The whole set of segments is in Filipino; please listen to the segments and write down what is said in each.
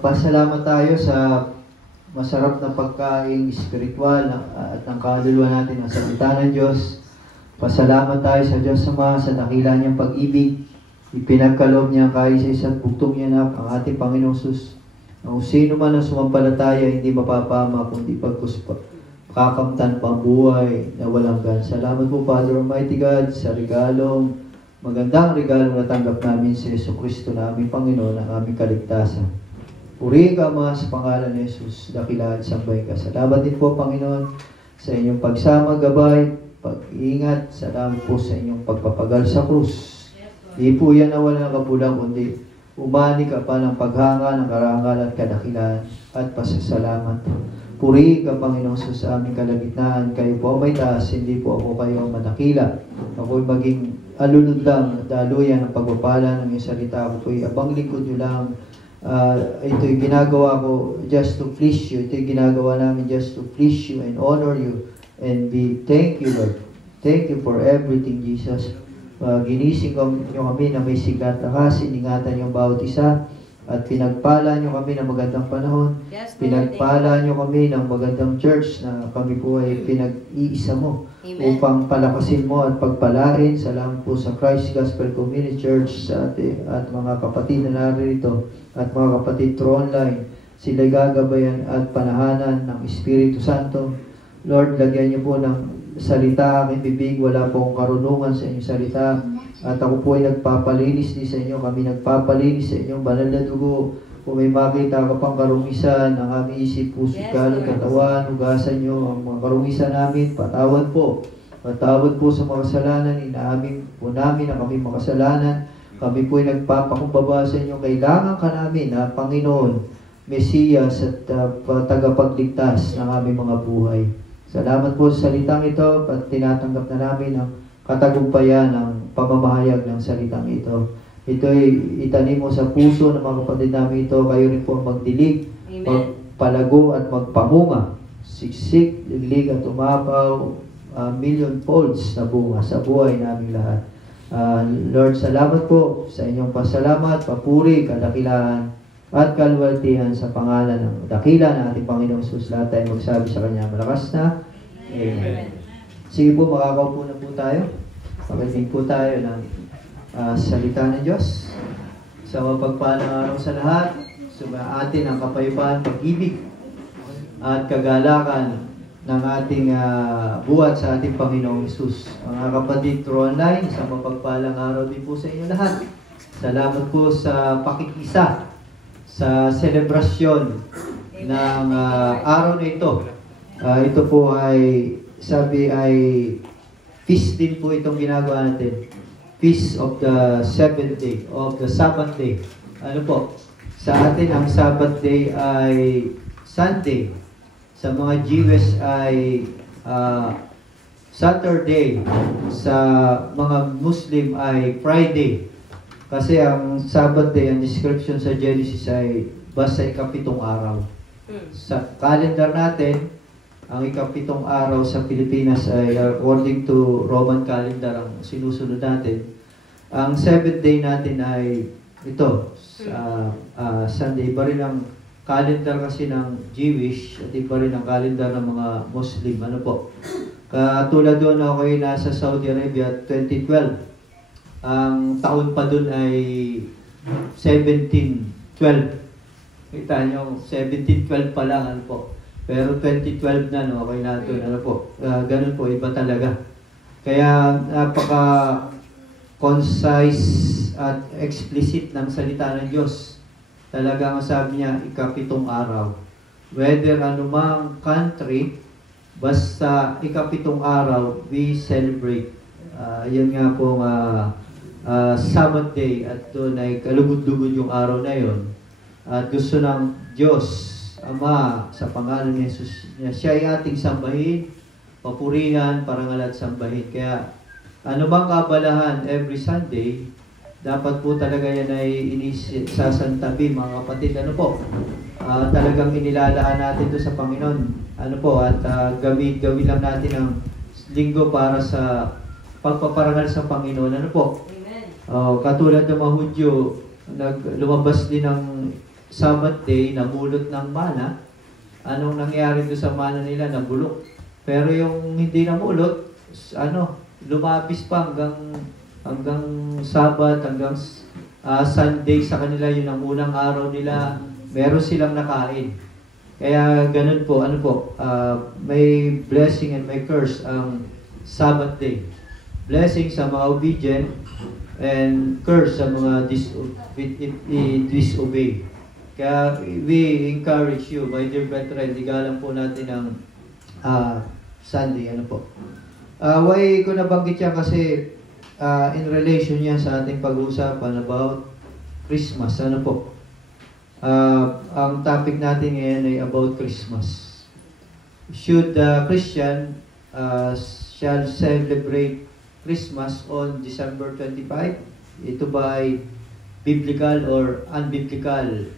Magpasalamat tayo sa masarap na pagkain spiritual at ng kaluluwa natin ang salita ng Diyos. Pasalamat tayo sa Diyos Ama sa dakila niyang pag-ibig. Ipinagkaloob niya kahit sa isang bugtong niya na ang ating Panginoong Sus. Ang sino man ang sumampalataya, hindi mapapama kundi kakamtan pa ang buhay na walang gan. Salamat po, Father Almighty God, sa regalong, magandang regalong natanggap namin sa Jesucristo na aming Panginoon, ang aming kaligtasan. Purihin ka, Ama, sa pangalan ni Jesus, dakilaan, sambahin ka. Salamat din po, Panginoon, sa inyong pagsama, gabay, pag-ingat. Salamat po sa inyong pagpapagal sa krus. Di po yan na wala kabulang, kundi umani ka pa ng paghanga, ng karangal at kadakilaan at pasasalamat. Purihin ka, Panginoon, sa aming kalagitnaan. Kayo po may taas, hindi po ako kayo madakila. Ako'y maging alunod lang, daluyan ng pagpapala ng iyong salita. Ako'y abang lingkod nyo lang. Ito'y ginagawa ko just to please you. Ito'y ginagawa namin just to please you and honor you. And thank you, Lord. Thank you for everything, Jesus. Ginising nyo kami na may siglat na kasi, iningatan yung bawat isa. At pinagpala nyo kami ng magandang panahon. Yes, pinagpala nyo kami ng magandang church na kami po ay pinag-iisa mo. Amen. Upang palakasin mo at pagpalain. Salamat po sa Christ Gospel Community Church sa atin at mga kapatid na narito at mga kapatid through online. Sila gagabayan at panahanan ng Espiritu Santo. Lord, lagyan niyo po ng salita aking bibig. Wala pong karunungan sa inyong salita. At ako po ay nagpapalinis din sa inyo. Kami nagpapalinis sa inyong banal na dugo. Kung may makita ka pang karumisan, ang aming isip, puso, kalot, katawan, hugasan nyo ang mga karumisan namin. Patawad po. Patawad po sa mga kasalanan. Inaamin po namin na kami makasalanan. Kami po ay nagpapakumbaba sa inyo. Kailangan ka namin na Panginoon, Mesiyas at tagapagligtas ng aming mga buhay. Salamat po sa salitang ito at tinatanggap na namin ang katagumpayan ng pamamahayag ng salitang ito. Ito'y itanim mo sa puso ng mga kapatid namin ito. Kayo rin po magdilig, magpalago at magpamunga. Siksik, liglig at umapaw, million folds na bunga sa buhay namin lahat. Lord, salamat po sa inyong pasalamat, papuri, kadakilaan, at kalwaltihan sa pangalan ng dakila na ating Panginoong Jesus. Lahat tayo magsabi sa Kanya malakas na Amen. Sige po, makakaupo na po tayo. Pagdating po tayo ng salita ng Diyos. Sa mapagpalang araw sa lahat, sumaatin ang kapayapaan, pag-ibig, at kagalakan ng ating buhat sa ating Panginoong Jesus. Mga kapatid through online, sa mapagpalang araw din po sa inyo lahat. Salamat po sa pakikisa sa selebrasyon ng araw na ito. Ito po ay, sabi ay, feast din po itong ginagawa natin. Feast of the seventh day, of the Sabbath day. Ano po? Sa atin, ang Sabbath day ay Sunday. Sa mga Jewish ay Saturday. Sa mga Muslim ay Friday. Kasi ang Sabbath day, ang description sa Genesis ay basta ikapitong araw. Sa calendar natin, ang ikapitong araw sa Pilipinas ay according to Roman calendar ang sinusunod natin. Ang seventh day natin ay ito, Sunday. Iba rin ang calendar kasi ng Jewish at iba rin ang calendar ng mga Muslim. Ano po? Katulad doon ako ay nasa Saudi Arabia 2012. Ang taon pa doon ay 1712. Kita nyo, 1712 pa lang, ano po. Pero 2012 na, no, okay na doon, ano po. Ganun po, iba talaga. Kaya napaka-concise at explicit ng salita ng Diyos. Talagang sabi niya, ikapitong araw. Whether anumang country, basta ikapitong araw, we celebrate. Yun nga po, Sabbath day, at doon ay kalugod-lugod yung araw na yon. At gusto ng Diyos, Ama, sa pangalan ni Jesus, siya ay ating sambahin, papurihan, parangal at sambahin. Kaya, ano bang kabalahan every Sunday, dapat po talaga yan ay sasantabi, mga kapatid. Ano po? Talagang inilalaan natin to sa Panginoon. Ano po? At gawin lang natin ang linggo para sa pagpaparangal sa Panginoon. Ano po? Katulad ng mga Hudyo, lumabas din ng Sabbath day, namulot ng mana. Anong nangyari doon sa mana nila? Nabulok. Pero yung hindi namulot, lumapis pa hanggang Sabbath, hanggang Sunday sa kanila, yun ang unang araw nila, meron silang nakain. Kaya ganun po, may blessing and may curse ang Sabbath day. Blessing sa mga obedient and curse sa mga disobey. Kaya we encourage you, my dear brethren, igalang po natin ang Sunday, why ko nabanggit yan kasi in relation yan sa ating pag-uusapan about Christmas, ang topic natin ngayon ay about Christmas. Should the Christian shall celebrate Christmas on December 25? Ito ba ay biblical or unbiblical?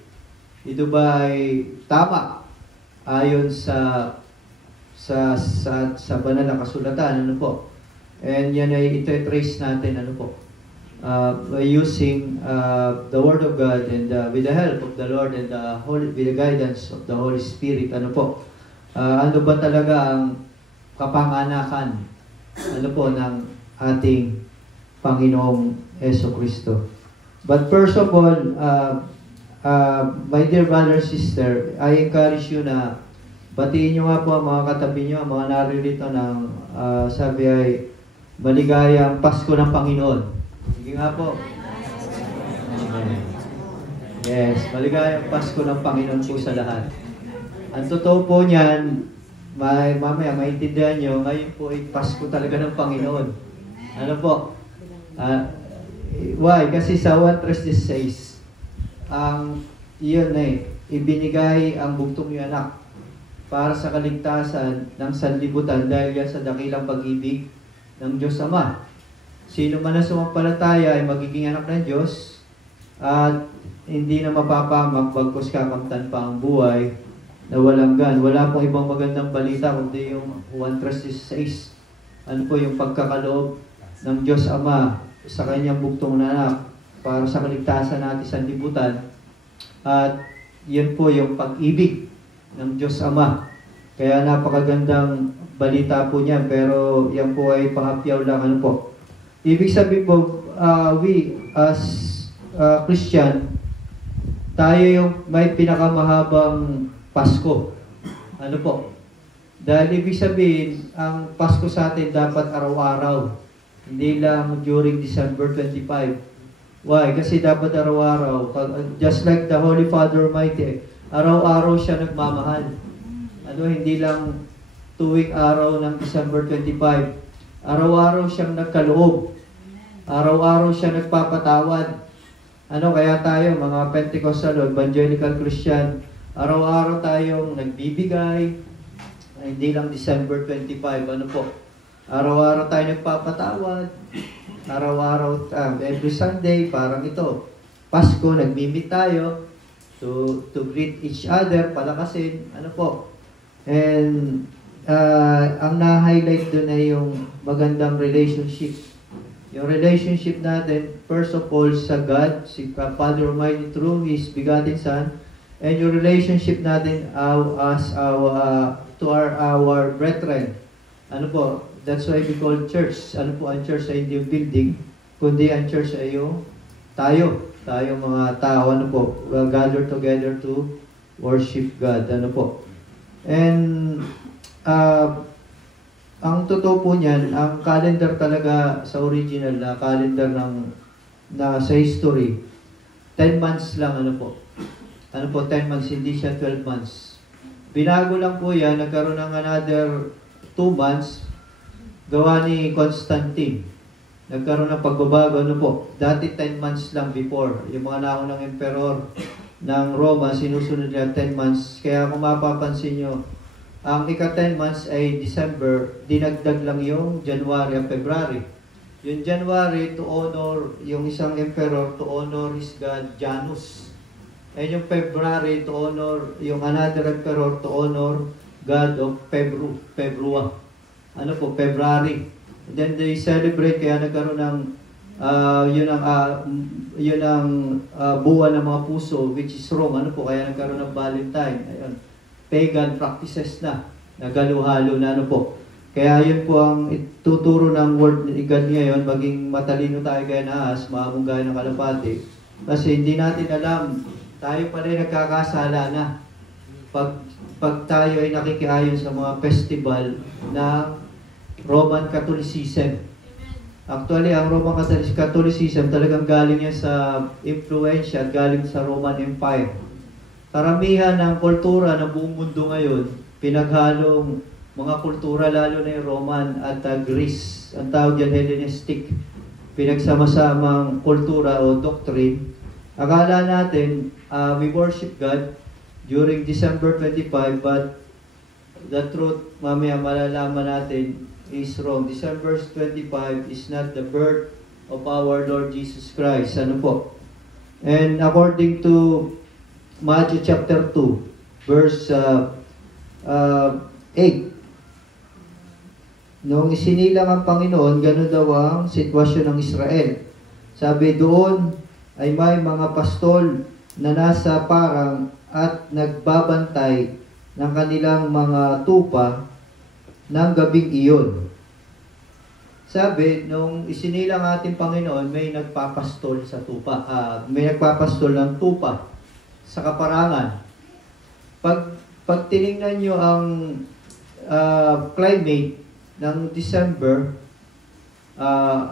Ito ba ay tama ayon sa banal na kasulatan, And yan ay ito-trace natin, by using the Word of God and with the help of the Lord and with the guidance of the Holy Spirit, ano ba talaga ang kapanganakan, ng ating Panginoong Jesucristo. But first of all, my dear brother and sister, I encourage you na batiin nyo nga po ang mga katabi nyo, mga naririto ng sabi ay maligayang Pasko ng Panginoon. Sige nga po. Yes, maligayang Pasko ng Panginoon po sa lahat. Ang totoo po niyan, mamaya maintindihan nyo, ngayon po ay Pasko talaga ng Panginoon. Why? Kasi sa 1:3 ibinigay ang bugtong yung anak para sa kaligtasan ng sanlibutan dahil yan sa dakilang pag-ibig ng Diyos Ama. Sino man na sumampalataya ay magiging anak ng Diyos at hindi na mapapamak bagkus kakamtan pa ang buhay na walang gan. Wala pong ibang magandang balita kundi yung 1:3 yung pagkakaloob ng Diyos Ama sa kanyang bugtong na anak para sa kaligtasan natin sa sanlibutan. At yan po yung pag-ibig ng Diyos Ama. Kaya napakagandang balita po niyan, pero yan po ay pahapyaw lang, Ibig sabihin po, we as Christian, tayo yung may pinakamahabang Pasko. Dahil ibig sabihin, ang Pasko sa atin dapat araw-araw, hindi lang during December 25. Why? Kasi dapat araw-araw, just like the Holy Father Almighty, araw-araw siya nagmamahal. Hindi lang tuwing araw ng December 25. Araw-araw siyang nagkaloob. Araw-araw siya nagpapatawad. Kaya tayo, mga Pentecostal o Evangelical Christian, araw-araw tayong nagbibigay, hindi lang December 25, araw-araw tayo nagpapatawad, araw-araw, every Sunday, parang ito, Pasko, nagmimit tayo to greet each other, palakasin, And ang na-highlight doon ay yung magandang relationship. Yung relationship natin, first of all, sa God, si Father Almighty through His begotten Son, and yung relationship natin to our brethren. That's why we call church. Ang church ay hindi yung building, kundi ang church ay yung tayo mga tao, gather together to worship God, And ang totoo po niyan, ang calendar talaga sa original na calendar sa history, 10 months lang, 10 months, hindi siya 12 months. Binago lang po yan, nagkaroon ng another 2 months, gawa ni Constantine. Nagkaroon ng pagbabago, dati 10 months lang before. Yung mga naunang emperor ng Roma, sinusunod nila 10 months. Kaya kung mapapansin nyo, ang ika-10 months ay December, dinagdag lang yung January at February. Yung January to honor yung isang emperor, to honor his god Janus. And yung February to honor yung another emperor, to honor god of Februa. February. And then they celebrate, kaya nagkaroon ng Yun ang buwan ng mga puso, which is Rome. Ano po, kaya nagkaroon ng Valentine. Ayun, pagan practices na, nagalo-halo na ano po. Kaya yun po ang ituturo ng word ni God ngayon, maging matalino tayo gaya na ahas, maamong gaya ng kalapati. Kasi hindi natin alam, tayo pala nagkakasala na. Pag tayo ay nakikiayon sa mga festival ng Roman Catholicism. Actually, ang Roman Catholicism talagang galing yan sa influensya, galing sa Roman Empire. Karamihan ng kultura ng buong mundo ngayon, pinaghalong mga kultura, lalo na yung Roman at Greece. Ang tawag yan Hellenistic. Pinagsama-samang kultura o doctrine. Akala natin, we worship God during December 25, but the truth, mamaya malalaman natin, is wrong. December 25 is not the birth of our Lord Jesus Christ. Ano po? And according to Matthew chapter 2, verse 8, noong isinilang ang Panginoon, gano'n daw ang sitwasyon ng Israel. Sabi doon ay may mga pastol na nasa parang at nagbabantay ng kanilang mga tupa ng gabing iyon. Sabi, nung isinilang ating Panginoon, may nagpapastol sa tupa. May nagpapastol ng tupa sa kaparangan. Pag tinignan nyo ang climate ng December,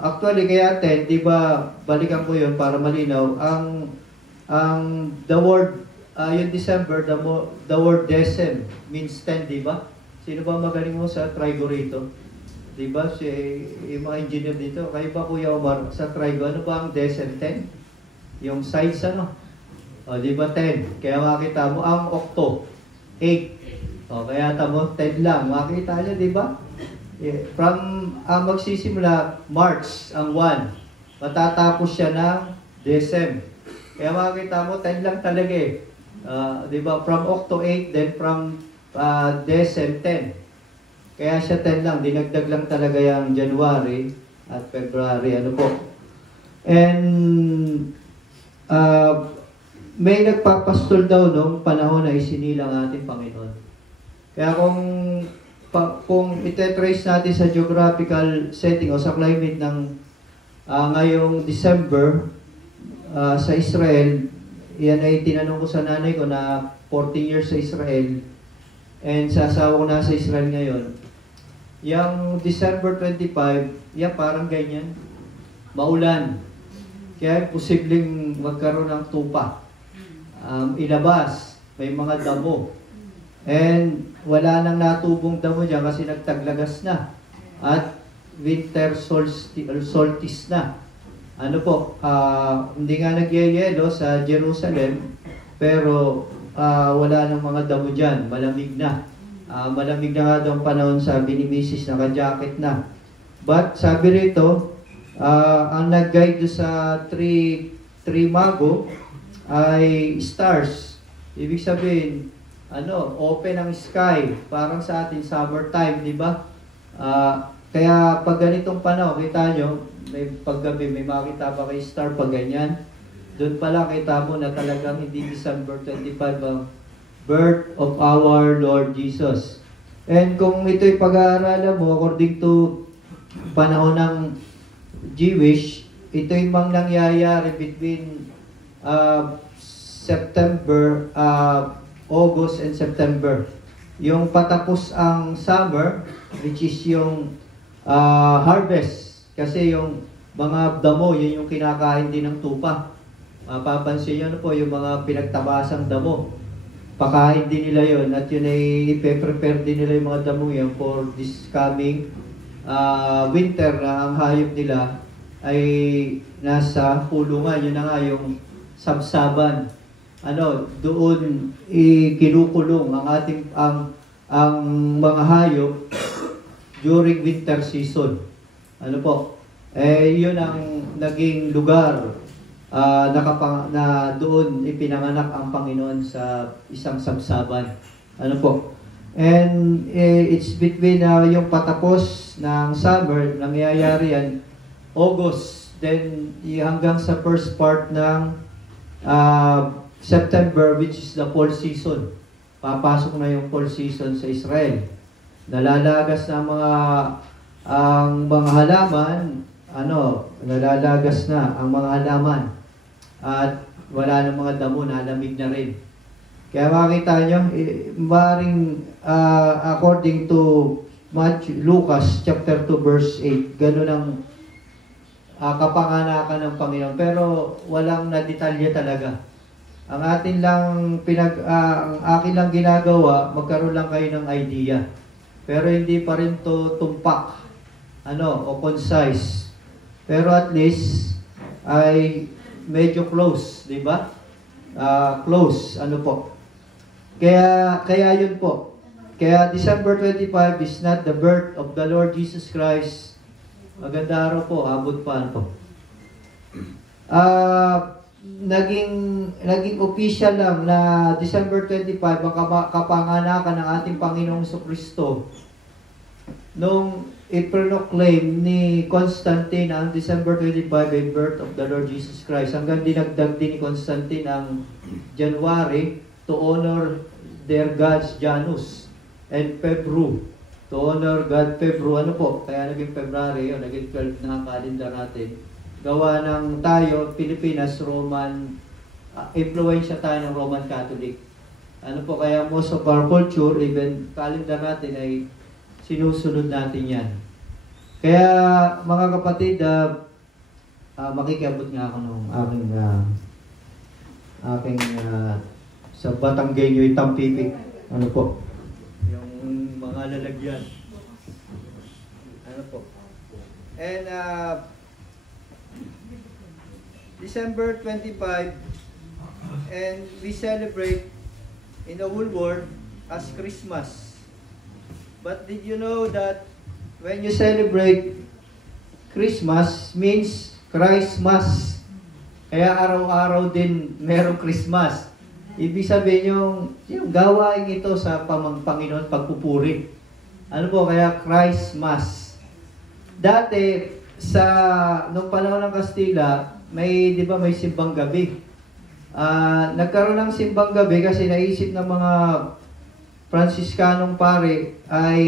actually kaya 10, di ba, balikan ko yun para malinaw, the word, yung December, the word decem means 10, di ba? Sino ba magaling mo sa trigo rito? Di ba, yung mga engineer dito, kayo ba Kuya Omar, sa trigo, ano ba ang decem 10? Yung sides, ano? O, di ba 10? Kaya makita mo, ang octo, 8. O, kaya tamo, 10 lang. Makita nyo, di ba? From magsisimula, March ang 1. Matatapos siya ng Decem. Kaya makikita mo, 10 lang talaga eh. Diba? From Octo 8, then from Decem 10. Kaya siya 10 lang. Dinagdag lang talaga yung January at February. Ano po? And may nagpapastol daw nung panahon na isinilang ating Panginoon. Kaya kung itetrace natin sa geographical setting o sa climate ng ngayong December sa Israel, yan ay tinanong ko sa nanay ko na 14 years sa Israel and sa asawa ko na sa Israel ngayon. Yung December 25, yan parang ganyan, maulan. Kaya posibleng magkaroon ng tupa. Ilabas, may mga damo. And wala nang natubong damo dyan kasi nagtaglagas na. At winter solstice na. Ano po, hindi nga nagyayelo sa Jerusalem, pero wala nang mga damo dyan, malamig na. Malamig na nga daw ang panahon, sabi ni Mrs. naka-jacket na. But sabi rito, ang nag-guide sa three mago ay stars. Ibig sabihin, open ang sky, parang sa atin summertime, di ba? Kaya pag ganitong panahon, kita nyo, may paggabi, may makita ba kay star pag ganyan? Doon pala kita mo na talagang hindi December 25 ang birth of our Lord Jesus. And kung ito'y pag-aaralan mo, according to panahon ng Jewish, ito'y mang nangyayari between September, August and September. Yung patapos ang summer, which is yung harvest. Kasi yung mga damo, yun yung kinakain din ng tupa. Papansin nyo po, yung mga pinagtabasang damo. Pakain din nila yun. At yun ay ipe-prepare din nila yung mga damo yan for this coming winter na ang hayop nila ay nasa pulungan. Yun na nga yung sabsaban. Doon kinukulong ang ating ang mga hayop during winter season. Yun ang naging lugar na doon ipinanganak ang Panginoon sa isang sabsaban. And it's between yung patapos ng summer, nangyayari yan, August then hanggang sa first part ng September, which is the fall season. Papasok na yung fall season sa Israel. Nalalagas na ang mga halaman, nalalagas na ang mga halaman. At wala na mga damo, nalamig na rin. Kaya makikita nyo, maring according to Lucas chapter 2 verse 8, ganun ang kapanganakan ng Panginoon. Pero walang nadetalya talaga. Ang akin lang ginagawa, magkaroon lang kayo ng idea. Pero hindi pa rin to tumpak, o concise. Pero at least ay medyo close, di ba? Close, Kaya yun po. Kaya December 25 is not the birth of the Lord Jesus Christ. Maganda araw po, abot pa naging official lang na December 25 ang kapanganakan ng ating Panginoong Kristo nung i-proclaim ni Constantine ang December 25 ay birth of the Lord Jesus Christ. Hanggang dinagdag din ni Constantine ang January to honor their gods Janus and February to honor God February. Kaya naging February yun, naging 12 na ang kalendar natin. Gawa ng tayo, Pilipinas, Roman, influensya tayo ng Roman Catholic. Kaya most of our culture, even calendar natin ay sinusunod natin yan. Kaya mga kapatid, makikiabot nga ako ng aking sa Batanggenyo Tampipik. Yung mga lalagyan. And December 25, and we celebrate in the whole world as Christmas. But did you know that when you celebrate Christmas means Christmas? Kaya araw-araw din merong Christmas. Ibig sabihin yung gawain ito sa Panginoon, pagpupuri. Kaya Christmas. Dati, nung panahon ng Kastila, may simbang gabi. Nagkaroon ng simbang gabi kasi naisip ng mga Franciscanong pare ay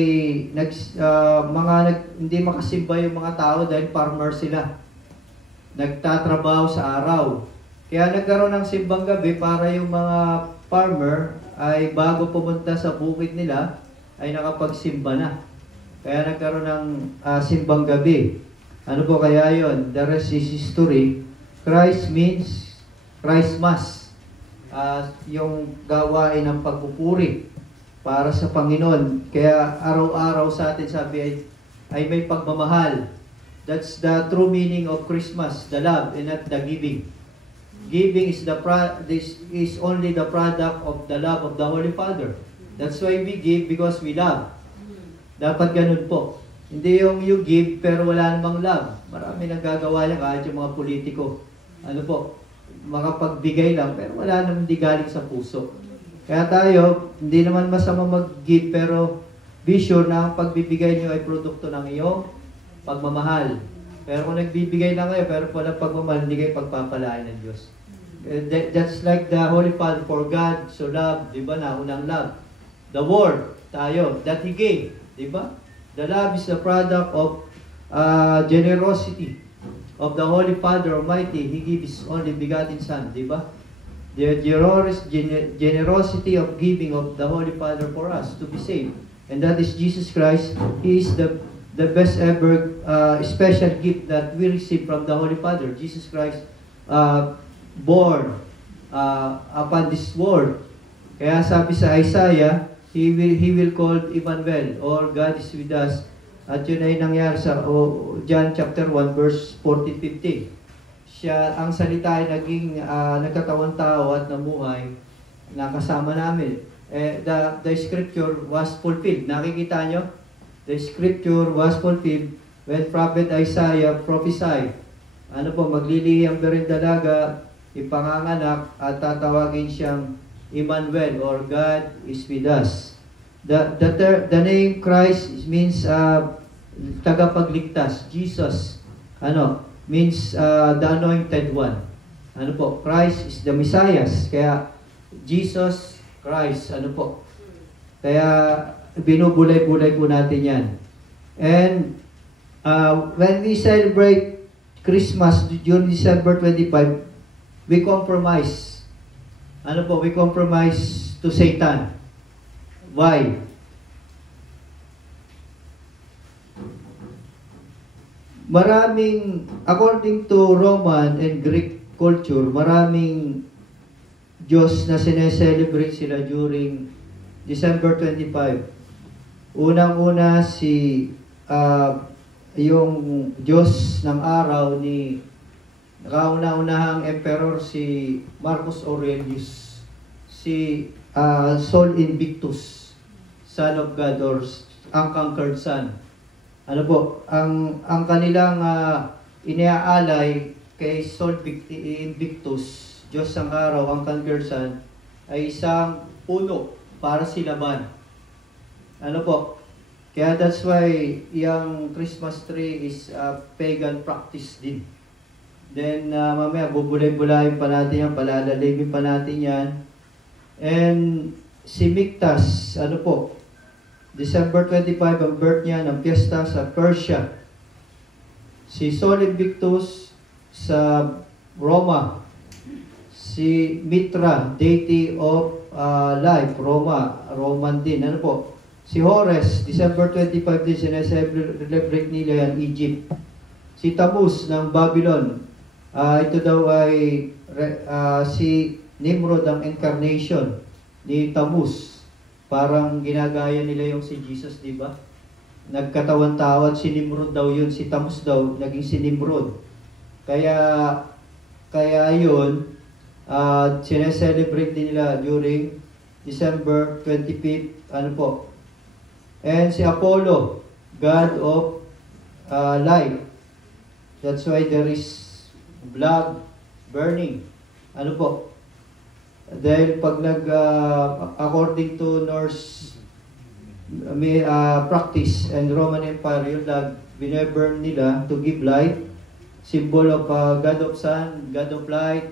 hindi makasimba yung mga tao dahil farmer sila. Nagtatrabaho sa araw. Kaya nagkaroon ng simbang gabi para yung mga farmer ay bago pumunta sa bukid nila ay nakapagsimba na. Kaya nagkaroon ng simbang gabi. Kaya yon? The rest is history. Christ means Christmas. Yung gawain ng pagpupuri para sa Panginoon. Kaya araw-araw sa atin sabi ay may pagmamahal. That's the true meaning of Christmas, the love and not the giving. Giving is only the product of the love of the Holy Father. That's why we give, because we love. Dapat ganun po. Hindi yung you give pero wala namang love. Marami nagagawa yan kahit yung mga politiko. Makapagbigay lang pero wala namang di galing sa puso. Kaya tayo, hindi naman masama mag-give pero be sure na ang pagbibigay niyo ay produkto ng iyong pagmamahal. Pero kung nagbibigay lang kayo pero walang pagmamahal, hindi kayo pagpapalain ng Diyos. That's like the Holy Father, for God so loved, di ba? Naunang love. The Word, tayo, that He gave, di ba? The love is the product of generosity of the Holy Father Almighty. He gave His only begotten Son, di ba? The generosity of giving of the Holy Father for us to be saved. And that is Jesus Christ. He is the best ever special gift that we receive from the Holy Father. Jesus Christ born upon this world. Kaya sabi sa Isaiah, He will call Emmanuel, or God is with us. At yun ay nangyari sa John chapter 1 verse 14-15. Siya, ang salita ay naging nagkatawang tao at namuhay na kasama namin. The scripture was fulfilled. Nakikita nyo? The scripture was fulfilled when Prophet Isaiah prophesied. Maglilihi ang berendalaga, ipanganganak, at tatawagin siyang Emmanuel, or God is with us. The name Christ means tagapagligtas. Jesus. means the anointed one. Ano po? Christ is the Messiah. Kaya Jesus Christ, ano po? Kaya binubulay-bulay po natin yan. And when we celebrate Christmas during December 25, we compromise. Ano po? We compromise to Satan. Why? Maraming, according to Roman and Greek culture, maraming Diyos na sineselebrate sila during December 25. Unang-una yung Diyos ng araw ni nakauna-unahang emperor si Marcus Aurelius, si Sol Invictus, son of God or unconquered son. Ano po, ang kanilang iniaalay kay Sol Invictus, Diyos ng araw, ang conquered son, ay isang puno para silaban. Ano po? Kaya that's why yung Christmas tree is a pagan practice din. Then mamaya bubulay-bulayin pa natin yan, palalalimin pa natin yan. And si Mictas, ano po? December 25 ang birth niya ng piyesta sa Persia. Si Sol Invictus sa Roma. Si Mitra, deity of life, Roman din. Ano po? Si Horus, December 25 din, sineselebrate nila yan, Egypt. Si Tammuz ng Babylon, ito daw ay si Nimrod ang incarnation ni Tammuz. Parang ginagaya nila yung si Jesus, di ba? Nagkatawan-tawad si Nimrod daw yun, si Tammuz daw, naging si Nimrod. Kaya yun, sineselebrate din nila during December 25, ano po. And si Apollo, God of life. That's why there is blood burning. Ano po? Dahil pag according to Norse practice and Roman Empire, yung bine-burn nila to give life. Symbol of God of Sun, God of Light.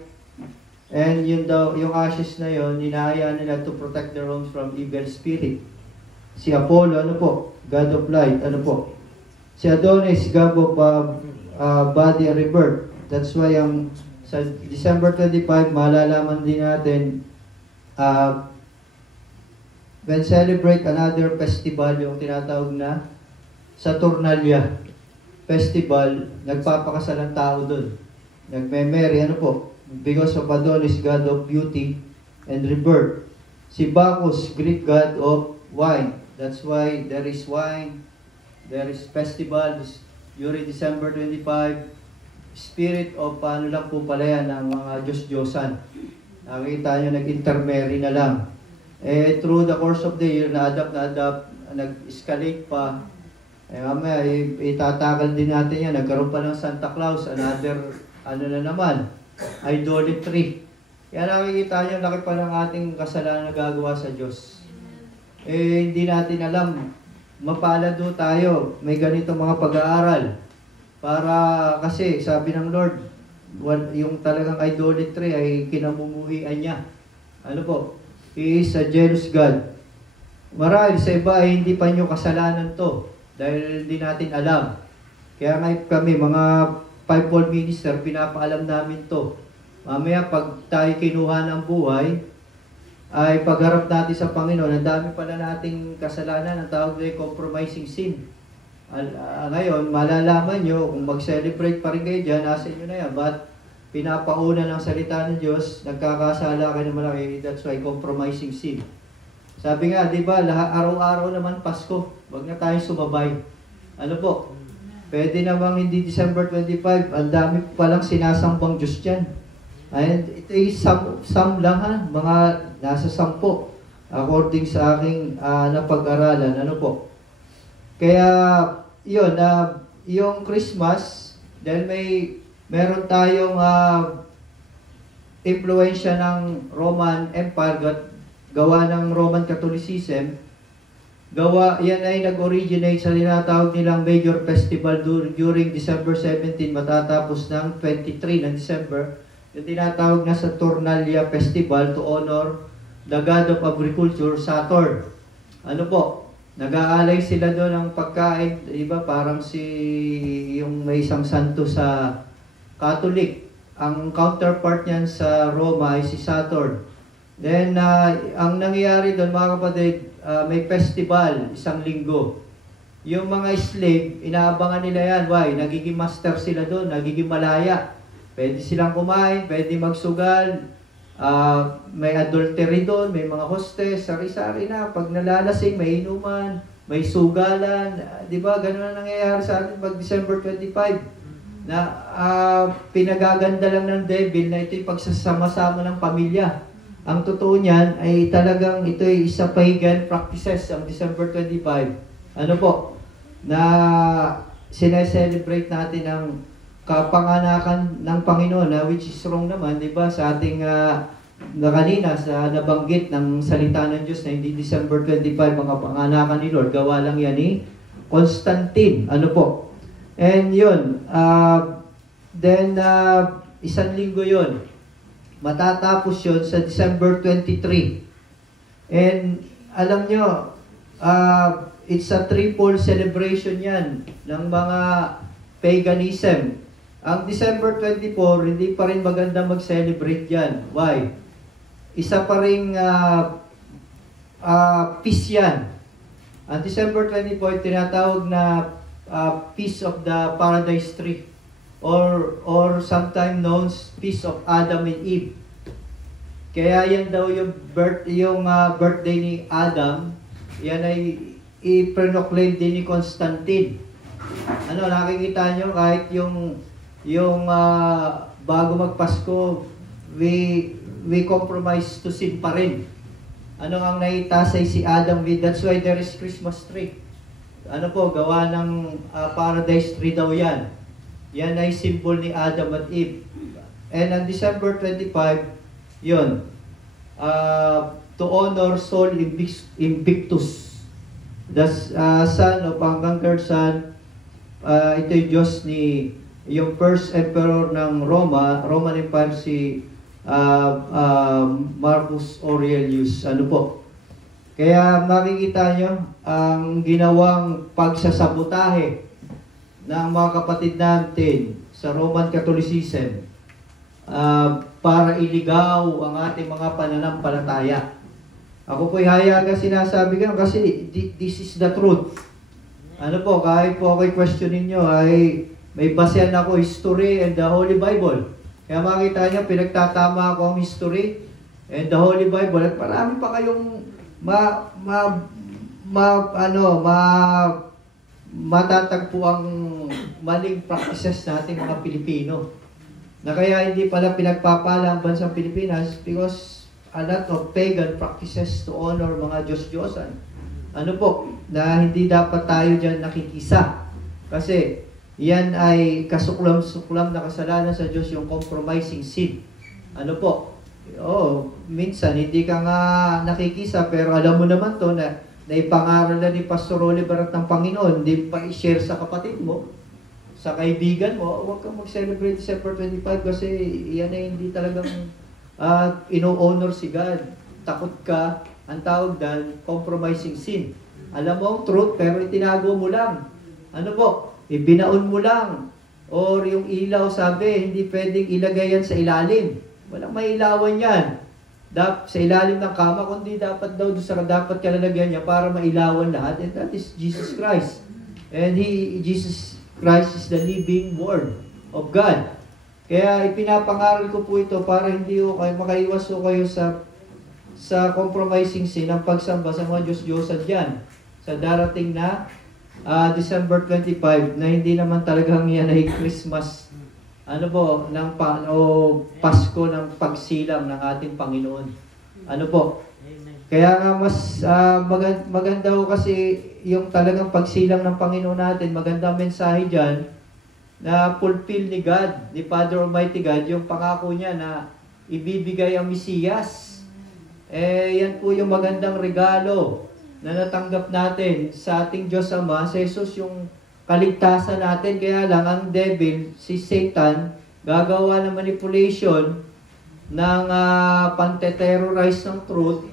And yun daw, yung ashes na yun, ninahayaan nila to protect their homes from evil spirit. Si Apollo, ano po? God of Light, ano po? Si Adonis, God of body and rebirth. That's why sa December 25, malalaman din natin when celebrate another festival, yung tinatawag na Saturnalia Festival, nagpapakasal ang tao doon. Nagme-marry, ano po? Because of Adonis, God of beauty and rebirth. Si Bacchus, Greek God of wine. That's why there is wine, there is festival during December 25. Spirit of paano lang po pala yan ng mga Diyos-Diyosan. Nakita nyo, nag-intermarry na lang. Through the course of the year, na-adapt, nag-escalate pa. Mamaya, itatakal din natin yan. Nagkaroon pa ng Santa Claus, another, ano na naman, idolatry. Kaya nakikita nyo, laki pa ng ating kasalanan na gagawa sa Diyos. Hindi natin alam, mapalad do tayo, may ganito mga pag-aaral. Para kasi sabi ng Lord, yung talagang idolatry ay kinamumuhian niya. Ano po? He is a jealous God. Marahil sa iba ay hindi pa nyo kasalanan to dahil hindi natin alam. Kaya nga kami, mga fivefold minister, pinapaalam namin to. Mamaya pag tayo kinuha ng buhay, ay pagharap natin sa Panginoon, ang dami pala nating kasalanan, ang tawag na compromising sin. Ngayon, malalaman nyo, kung mag-celebrate pa rin kayo dyan, nasa inyo na yan. But, pinapauna ng salita ng Diyos, nagkakasala kayo na malaki. That's why, compromising sin. Sabi nga, di ba, araw-araw naman Pasko. Wag na tayo sumabay. Ano po? Pwede namang hindi December 25, ang dami palang sinasambang Diyos dyan. And ito ay some lang ha, mga nasa 10. According sa aking napag-aralan. Ano po? Kaya, yun, yung Christmas, dahil meron tayong impluensya ng Roman Empire, gawa ng Roman Catholicism, yan ay nag-originate sa tinatawag nilang major festival during December 17, matatapos ng 23 ng December, yung tinatawag na Saturnalia Festival to honor the God of Agriculture, Saturn. Ano po, nag-aalay sila doon ng pagkain, iba parang yung may isang santo sa Catholic. Ang counterpart niyan sa Roma ay si Saturn. Then, ang nangyayari doon, mga kapatid, may festival, isang linggo. Yung mga slave, inaabangan nila yan. Why? Nagiging master sila doon, nagiging malaya. Pwede silang kumain, pwede magsugal, may adultery doon, may mga hostess, sari-sari na. Pag nalalasing, may inuman, may sugalan. Di ba? Ganun ang nangyayari sa atin pag December 25. Na pinagaganda lang ng devil na ito'y pagsasama-sama ng pamilya. Ang totoo niyan ay talagang ito ay isa pagan practices ang December 25. Ano po? Na sineselebrate natin ang kapanganakan ng Panginoon, which is wrong naman, di ba? Sa ating na kanina sa nabanggit ng salita ng Diyos na hindi December 25 ang kapanganakan ni Lord. Gawa lang yan ni Constantine. Ano po? And yun, then isang linggo yun. Matatapos yun sa December 23. And alam nyo, it's a triple celebration yan ng mga paganism. Ang December 24, hindi pa rin maganda mag-celebrate yan. Why? Isa pa rin feast yan. Ang December 24, tinatawag na Feast of the Paradise Tree. Or sometimes known as Feast of Adam and Eve. Kaya yan daw yung birthday ni Adam, yan ay i-proclaim din ni Constantine. Ano, nakikita nyo kahit yung bago magpasko, we compromise to sin pa rin. Ano ang naitasay si Adam with? That's why there is Christmas tree. Ano po, gawa ng paradise tree daw yan. Yan ay symbol ni Adam at Eve. And on December 25, yun, to honor Sol Invictus, the son of ang conquered son, ito yung Diyos ni, yung first emperor ng Roman Empire, si Marcus Aurelius. Ano po? Kaya makikita nyo, ang ginawang pagsasabotahe ng mga kapatid natin sa Roman Catholicism para iligaw ang ating mga pananampalataya. Ako po'y hayagan sinasabi ko kasi this is the truth. Ano po, kahit po ako'y questionin nyo, ay may basehan ako history and the Holy Bible. Kaya makita nyo, pinagtatama ako ang history and the Holy Bible. At marami pa kayong matatagpo ang maling practices nating mga Pilipino. Na kaya hindi pala pinagpapala ang bansang Pilipinas because a lot of pagan practices to honor mga Diyos-Diyosan. Ano po, na hindi dapat tayo dyan nakikisa. Kasi yan ay kasuklam-suklam na kasalanan sa Diyos, yung compromising sin. Ano po, minsan hindi ka nga nakikisa pero alam mo naman to na ipangaral na ni Pastor Oliver at ng Panginoon, hindi pa i-share sa kapatid mo, sa kaibigan mo, huwag kang mag-celebrate December 25 kasi yan ay hindi talagang ino-honor si God. Takot ka, ang tawag dahil compromising sin. Alam mo ang truth pero itinago mo lang. Ano po? Ibinaon mo lang. Or yung ilaw, sabi, hindi pwedeng ilagay yan sa ilalim. Walang mailawan yan. Sa ilalim ng kama, kundi dapat daw dapat kalalagyan niya para mailawan lahat. And that is Jesus Christ. And Jesus Christ is the living Word of God. Kaya ipinapangaral ko po ito para hindi ko kayo makaiwas ko kayo sa compromising sin ng pagsamba sa mga Diyos-Diyosan dyan. Sa darating na December 25 na hindi naman talagang yan ay Christmas Pasko ng pagsilang ng ating Panginoon. Ano po? Kaya nga mas maganda ko kasi yung talagang pagsilang ng Panginoon natin, magandang mensahe dyan na fulfill ni God, ni Father Almighty God, yung pangako niya na ibibigay ang Mesiyas. Yan po yung magandang regalo na natanggap natin sa ating Diyos Ama, si Jesus yung kaligtasan natin. Kaya lang ang devil, si Satan, gagawa ng manipulation ng pante-terrorize ng truth,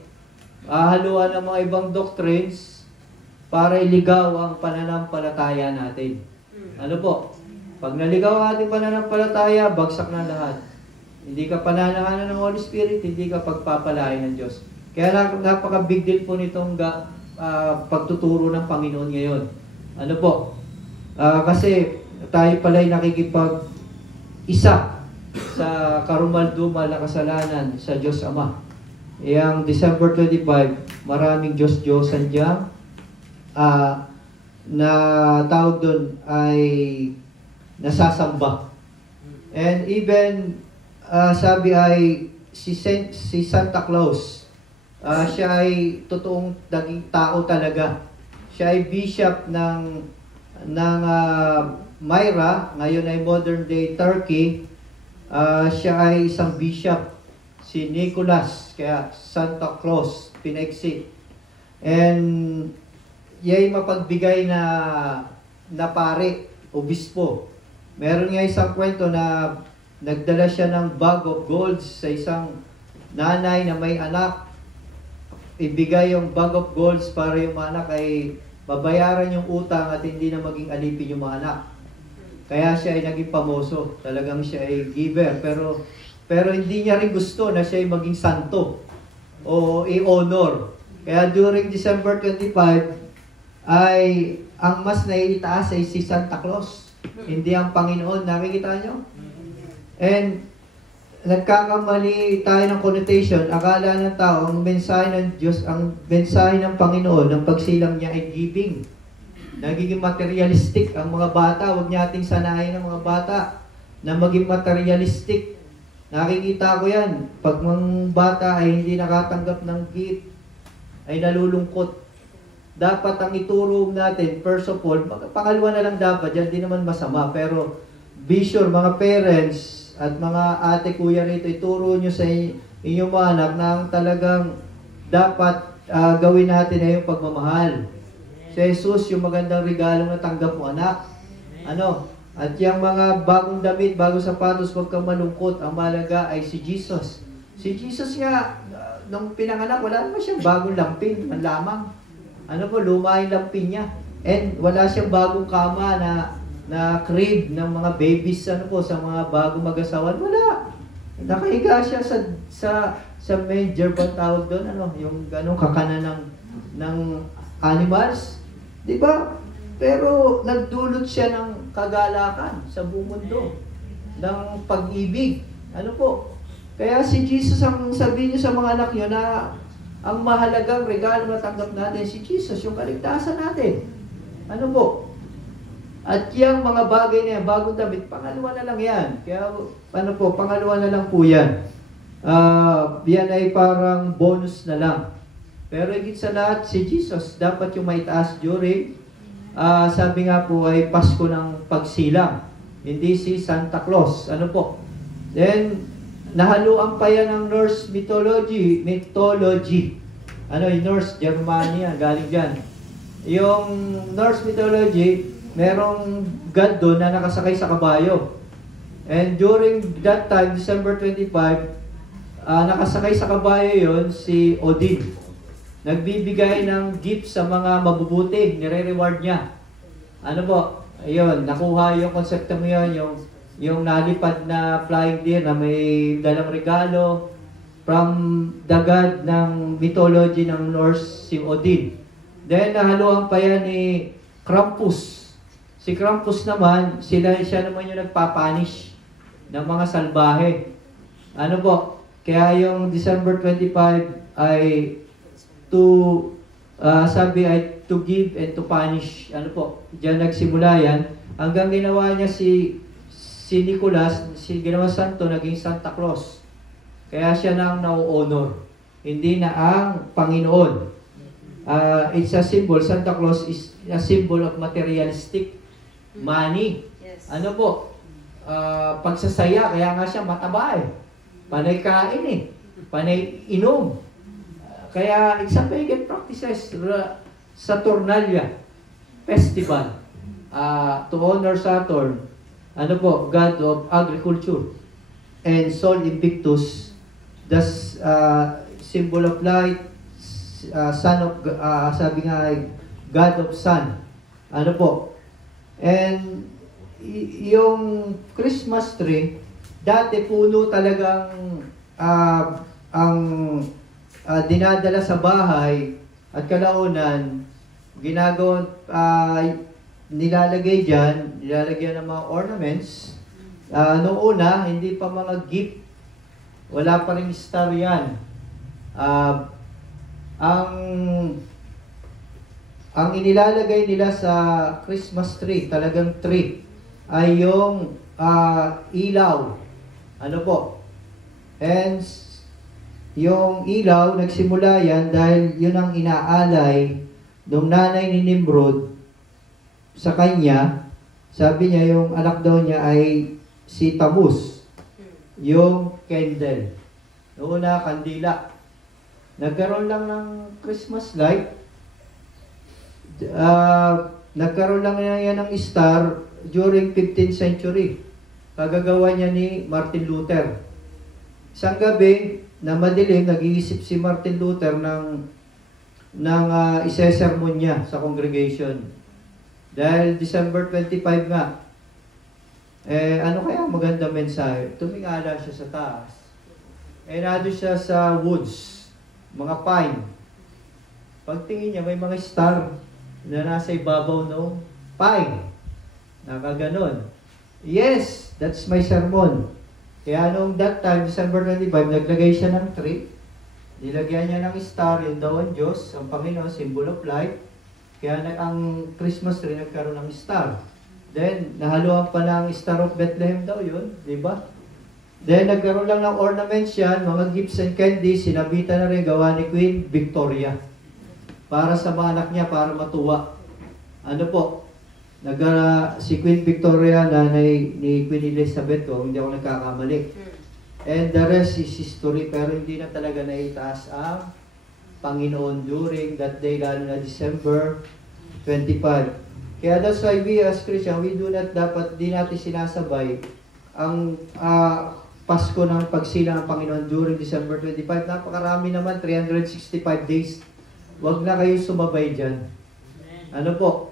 haluan ng mga ibang doctrines para iligaw ang pananampalataya natin. Ano po? Pag naligaw ang ating pananampalataya, bagsak na lahat. Hindi ka pananahanan ng Holy Spirit, hindi ka pagpapalain ng Diyos. Kaya napaka-big deal po nitong pagtuturo ng Panginoon ngayon. Ano po? Kasi tayo pala'y nakikipag-isa sa karumal-dumal na kasalanan sa Diyos Ama. Yang December 25, maraming Diyos-Diyosan dyan na tawag doon ay nasasamba. And even sabi ay si Santa Claus, siya ay totoong naging tao talaga. Siya ay bishop ng Myra, ngayon ay modern day Turkey. Siya ay isang bishop, si Nicholas, kaya Santa Claus, pinaiksi. And yay mapagbigay na pare, obispo. Meron nga isang kwento na nagdala siya ng bag of gold sa isang nanay na may anak. Ibigay yung bag of gold para yung anak ay babayaran yung utang at hindi na maging alipin yung mga anak. Kaya siya ay naging pamoso. Talagang siya ay giver. Pero hindi niya rin gusto na siya ay maging santo o i-honor. Kaya during December 25 ay ang mas naiitaas ay si Santa Claus. Hindi ang Panginoon. Nakikita nyo? And nagkakamali tayo ng connotation. Akala ng tao, ang mensahe ng Diyos, ang mensahe ng Panginoon, ng pagsilang niya ay giving. Nagiging materialistic ang mga bata. Huwag nating sanayin ang mga bata na maging materialistic. Nakikita ko yan. Pag mga bata ay hindi nakatanggap ng gift, ay nalulungkot. Dapat ang ituro natin, first of all, pangalawa na lang dapat, yan din naman masama. Pero be sure, mga parents at mga ate, kuya rito, ituro nyo sa inyong mga anak na ang talagang dapat gawin natin ay yung pagmamahal. Si Jesus, yung magandang regalong natanggap mo, anak. At yung mga bagong damit, bagong sapatos, huwag kang malungkot. Ang malaga ay si Jesus. Si Jesus nga, nung pinanganak, wala naman siyang bagong lampin, man lamang. Luma yung lampin niya. And wala siyang bagong kama na crib ng mga babies sa mga bagong mag-asawa. Wala. Nakahiga siya sa manger, ba tawag doon, yung ganong kakanan ng animals. Di ba? Pero nagdulot siya ng kagalakan sa buong mundo, ng pag-ibig. Kaya si Jesus, ang sabihin niyo sa mga anak niyo na ang mahalagang regalo na tanggap natin si Jesus, yung kaligtasan natin. At yung mga bagay na yan, bagong damit, pangalawa na lang yan. Kaya, pangalawa na lang po yan. Yan ay parang bonus na lang. Pero higit sa lahat, si Jesus, dapat yung maitaas during, sabi nga po ay Pasko ng pagsilang. Hindi si Santa Claus. Then, nahaluan pa yan ng Norse mythology. Yung Norse, Germania, galing dyan. Yung Norse mythology, merong God doon na nakasakay sa kabayo. And during that time, December 25, nakasakay sa kabayo yon si Odin. Nagbibigay ng gift sa mga mabubuti, nire-reward niya. Ayun, nakuha yung konsepto mo yun, yung nalipad na flying deer na may dalang regalo from the god ng mythology ng Norse, si Odin. Then nahaluan pa yan ni Krampus. Si Krampus naman, siya naman yung nagpapanish ng mga salbahe. Kaya yung December 25 ay sabi ay to give and to punish. Diyan nagsimula yan. Hanggang ginawa niya si Nicholas, ginawa santo, naging Santa Claus. Kaya siya na ang nau-honor. Hindi na ang Panginoon. It's a symbol. Santa Claus is a symbol of materialistic money. Yes. Pagsasaya, kaya nga siya mataba Panay kain panay inom. Kaya it's a pagan practices. Saturnalia Festival. To honor Saturn. Ano po? God of Agriculture. And Sol Invictus. The symbol of light. Son of, sabi nga ay God of Sun. Ano po? And yung Christmas tree, dati puno talagang ang dinadala sa bahay at kalaunan, ginagawang nilalagyan ng mga ornaments. Noong una, hindi pa mga gift, wala pa rin star yan. Ang inilalagay nila sa Christmas tree, talagang tree, ay yung ilaw. Ano po? And yung ilaw, nagsimula yan dahil yun ang inaalay nung nanay ni Nimrod sa kanya. Sabi niya, yung anak daw niya ay si Tammuz, yung candle. Noong una, kandila. Nagkaroon lang ng Christmas light. Nagkaroon lang yan ng star during 15th century. Pagagawa niya ni Martin Luther. Isang gabi na madilim, nag-iisip si Martin Luther ng isesermon niya sa congregation. Dahil December 25 nga, ano kaya maganda mensahe? Tumingala siya sa taas. Nado siya sa woods, mga pine. Pagtingin niya, may mga star na nasa ibabaw ng pine. Nakaganon. Yes, that's my sermon. Kaya noong that time, December 25, naglagay siya ng tree. Nilagyan niya ng star, yun daw ang Diyos, ang Panginoon, symbol of light. Kaya ang Christmas tree nagkaroon ng star. Then, nahaluan pa ng Star of Bethlehem daw yun, di ba? Then, nagkaroon lang ng ornaments yan, mga gifts and candies, sinabitan na rin gawa ni Queen Victoria. Para sa mga anak niya, para matuwa. Ano po? Si Queen Victoria, nanay ni Queen Elizabeth, kung hindi ako nagkakamali. And the rest is history, pero hindi na talaga naitaas ang Panginoon during that day, lalo na December 25. Kaya that's why we as Christian, we do not di natin sinasabay ang Pasko ng pagsilang ng Panginoon during December 25. Napakarami naman, 365 days. Huwag na kayo sumabay dyan. Ano po?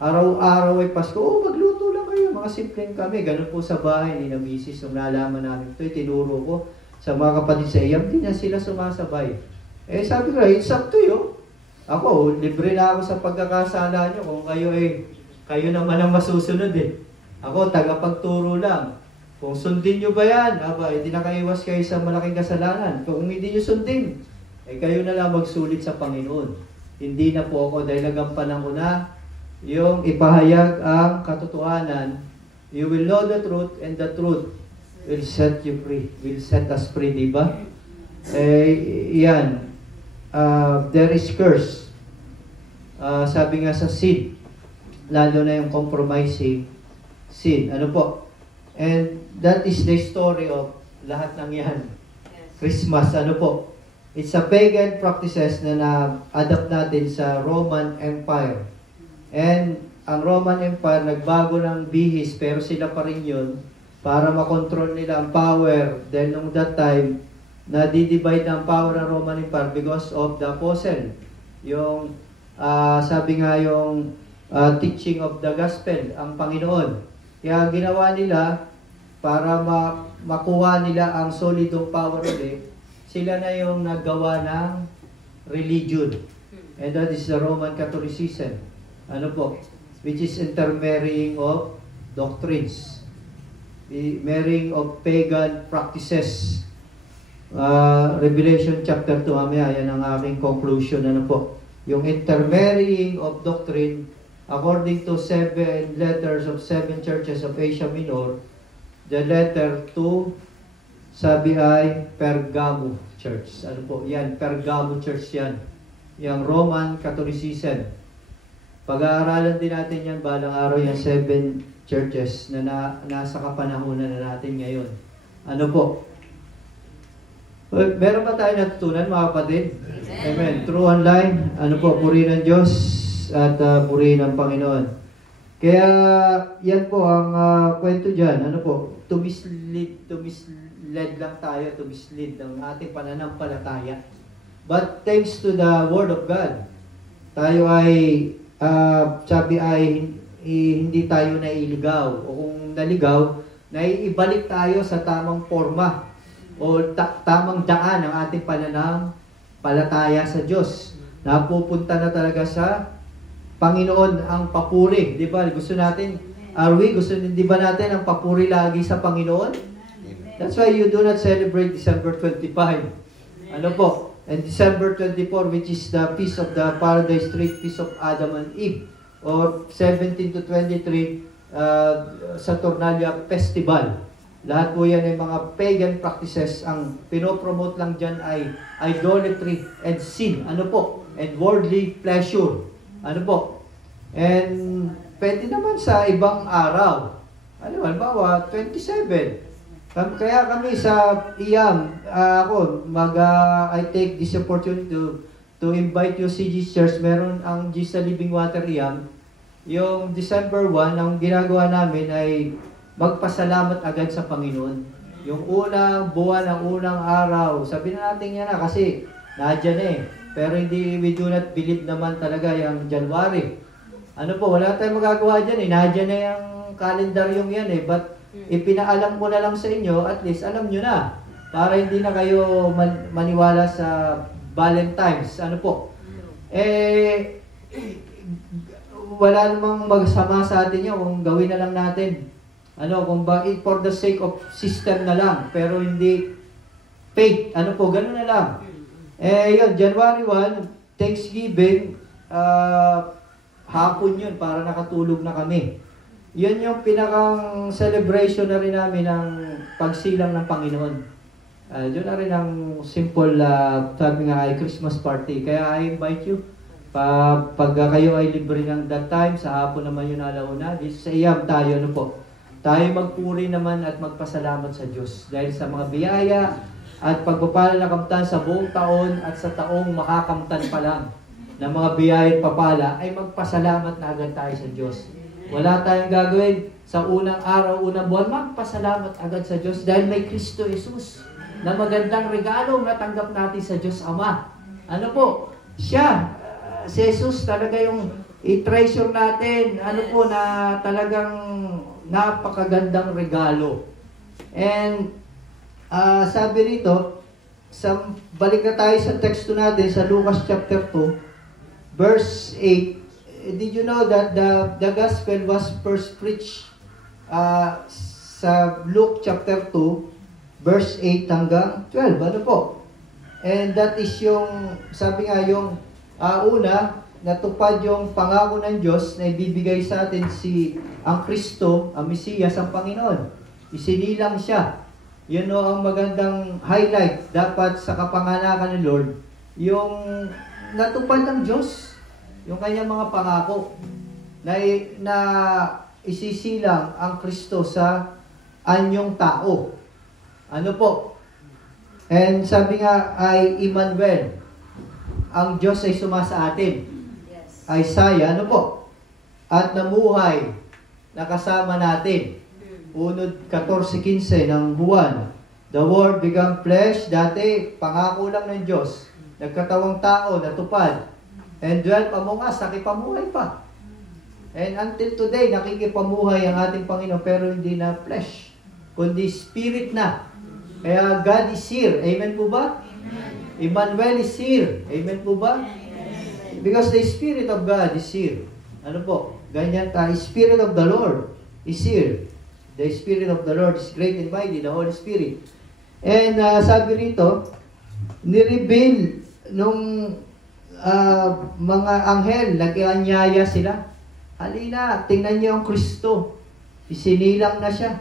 Araw-araw ay Pasko. Magluto lang kayo. Mga simpleng kami. Ganun po sa bahay ni na misis. Nung nalaman namin ito, tinuro ko sa mga kapatid sa iyam, di na sila sumasabay. Sabi ko, it's up to you. Ako, libre na ako sa pagkakasala nyo. Kung kayo naman ang masusunod Ako, tagapagturo lang. Kung sundin nyo ba yan, hindi nakaiwas kayo sa malaking kasalanan. Kung hindi nyo sundin, kayo na lang magsulit sa Panginoon. Hindi na po ako, dahil nagampanan ko na yung ipahayag ang katotohanan. You will know the truth, and the truth will set you free. Will set us free, di ba? Yan. There is curse. Sabi nga sa sin, lalo na yung compromising sin. Ano po? And that is the story of lahat ng yan. Christmas, ano po? It's a pagan practices na na-adapt natin sa Roman Empire. And ang Roman Empire, nagbago ng bihis, pero sila pa rin yun para makontrol nila ang power. Then nung that time, na-divide ang power ng Roman Empire because of the apostle. Yung, sabi nga yung teaching of the gospel, ang Panginoon. Kaya ginawa nila, para makuha nila ang solidong power ulit, sila na yung naggawa ng religion. And that is the Roman Catholicism. Ano po? Which is intermarrying of doctrines. Marrying of pagan practices. Revelation chapter 2, mamaya, yan ang aking conclusion. Ano po? Yung intermarrying of doctrine, according to 7 letters of 7 churches of Asia Minor, the letter to, sabi ay Pergamo Church. Ano po? Yan, Pergamo Church yan. Yung Roman Catholicism. Pag-aaralan din natin yan, balang araw yung 7 churches na nasa kapanahunan na natin ngayon. Ano po? Well, meron ba tayo natutunan mga kapatid? Amen. True online, purihin ng Diyos at purihin ng Panginoon. Kaya yan po ang kwento dyan. Tumisled lang tayo, tumisled ng ating pananampalataya. But thanks to the Word of God, tayo ay, hindi tayo nailigaw. O kung naligaw, naiibalik tayo sa tamang forma o tamang daan ng ating pananampalataya sa Diyos. Napupunta na talaga sa Panginoon ang papuri. Di ba? Gusto natin, di ba natin ang papuri lagi sa Panginoon? That's why you do not celebrate December 25. And December 24, which is the Feast of the Paradise Tree, Feast of Adam and Eve, or 17 to 23, Saturnalia Festival. Lahat po yan ay mga pagan practices. Ang pinopromote lang dyan ay idolatry and sin. And worldly pleasure. And pwede naman sa ibang araw. Halimbawa, 27. Kaya kami sa IAM, I take this opportunity to invite you CG Church. Meron ang Jesus Living Water IAM. Yung December 1, ang ginagawa namin ay magpasalamat agad sa Panginoon. Yung unang buwan, ang unang araw, sabi na natin yan kasi nadyan Pero we do not believe naman talaga yung January. Wala tayong magagawa dyan Nadyan na yung kalendaryong yan But ipinaalam ko na lang sa inyo, at least alam nyo na. Para hindi na kayo maniwala sa Valentine's. Wala namang magsama sa atin yun kung gawin na lang natin. Kung for the sake of system na lang, pero hindi faith. Ganun na lang. Yun, January 1, Thanksgiving, hapon yun, para nakatulog na kami. Yun yung pinakang celebration na rin namin ng pagsilang ng Panginoon. Yun na rin ang simple, sabi nga ay Christmas party. Kaya I invite you, pag kayo ay libre ng that time, sa hapon naman yun alauna, sa IAM tayo, tayo magpuri naman at magpasalamat sa Diyos. Dahil sa mga biyaya at pagpapala na kamtan sa buong taon at sa taong makakamtan pa lang na mga biyaya at papala, ay magpasalamat na agad tayo sa Diyos. Wala tayong gagawin sa unang araw, unang buwan, magpasalamat agad sa Diyos dahil may Kristo Jesus na magandang regalo natanggap natin sa Diyos Ama. Siya, si Jesus talaga yung i-treasure natin, na talagang napakagandang regalo. And sabi rito, balik na tayo sa teksto natin sa Lucas chapter 2, verse 8. Did you know that the gospel was first preached sa Luke chapter 2, verse 8 hanggang 12? And that is yung, sabi nga yung una, natupad yung pangako ng Diyos na ibibigay sa atin ang Kristo, ang Mesiyas, ang Panginoon. Isinilang siya. Yun ang magandang highlight dapat sa kapanganakan ng Lord. Yung natupad ng Diyos, yung kanyang mga pangako na isisilang ang Kristo sa anyong tao. And sabi nga ay Emmanuel, ang Diyos ay sumasa atin. Yes. Isaiah, at namuhay, nakasama natin. Unod 14:15 ng Juan, the Word became flesh. Dati, pangako lang ng Diyos. Nagkatawang tao, natupad. And dwelt among us, nakipamuhay pa. And until today, nakikipamuhay ang ating Panginoon, pero hindi na flesh, kundi spirit na. Kaya God is here. Amen po ba? Amen. Emmanuel is here. Amen po ba? Amen. Because the Spirit of God is here. Ganyan tayo. Spirit of the Lord is here. The Spirit of the Lord is great and mighty, the Holy Spirit. And sabi rito, nireveal nung mga anghel, nag-ianyaya sila. Halina, tingnan niyo ang Kristo. Isinilang na siya.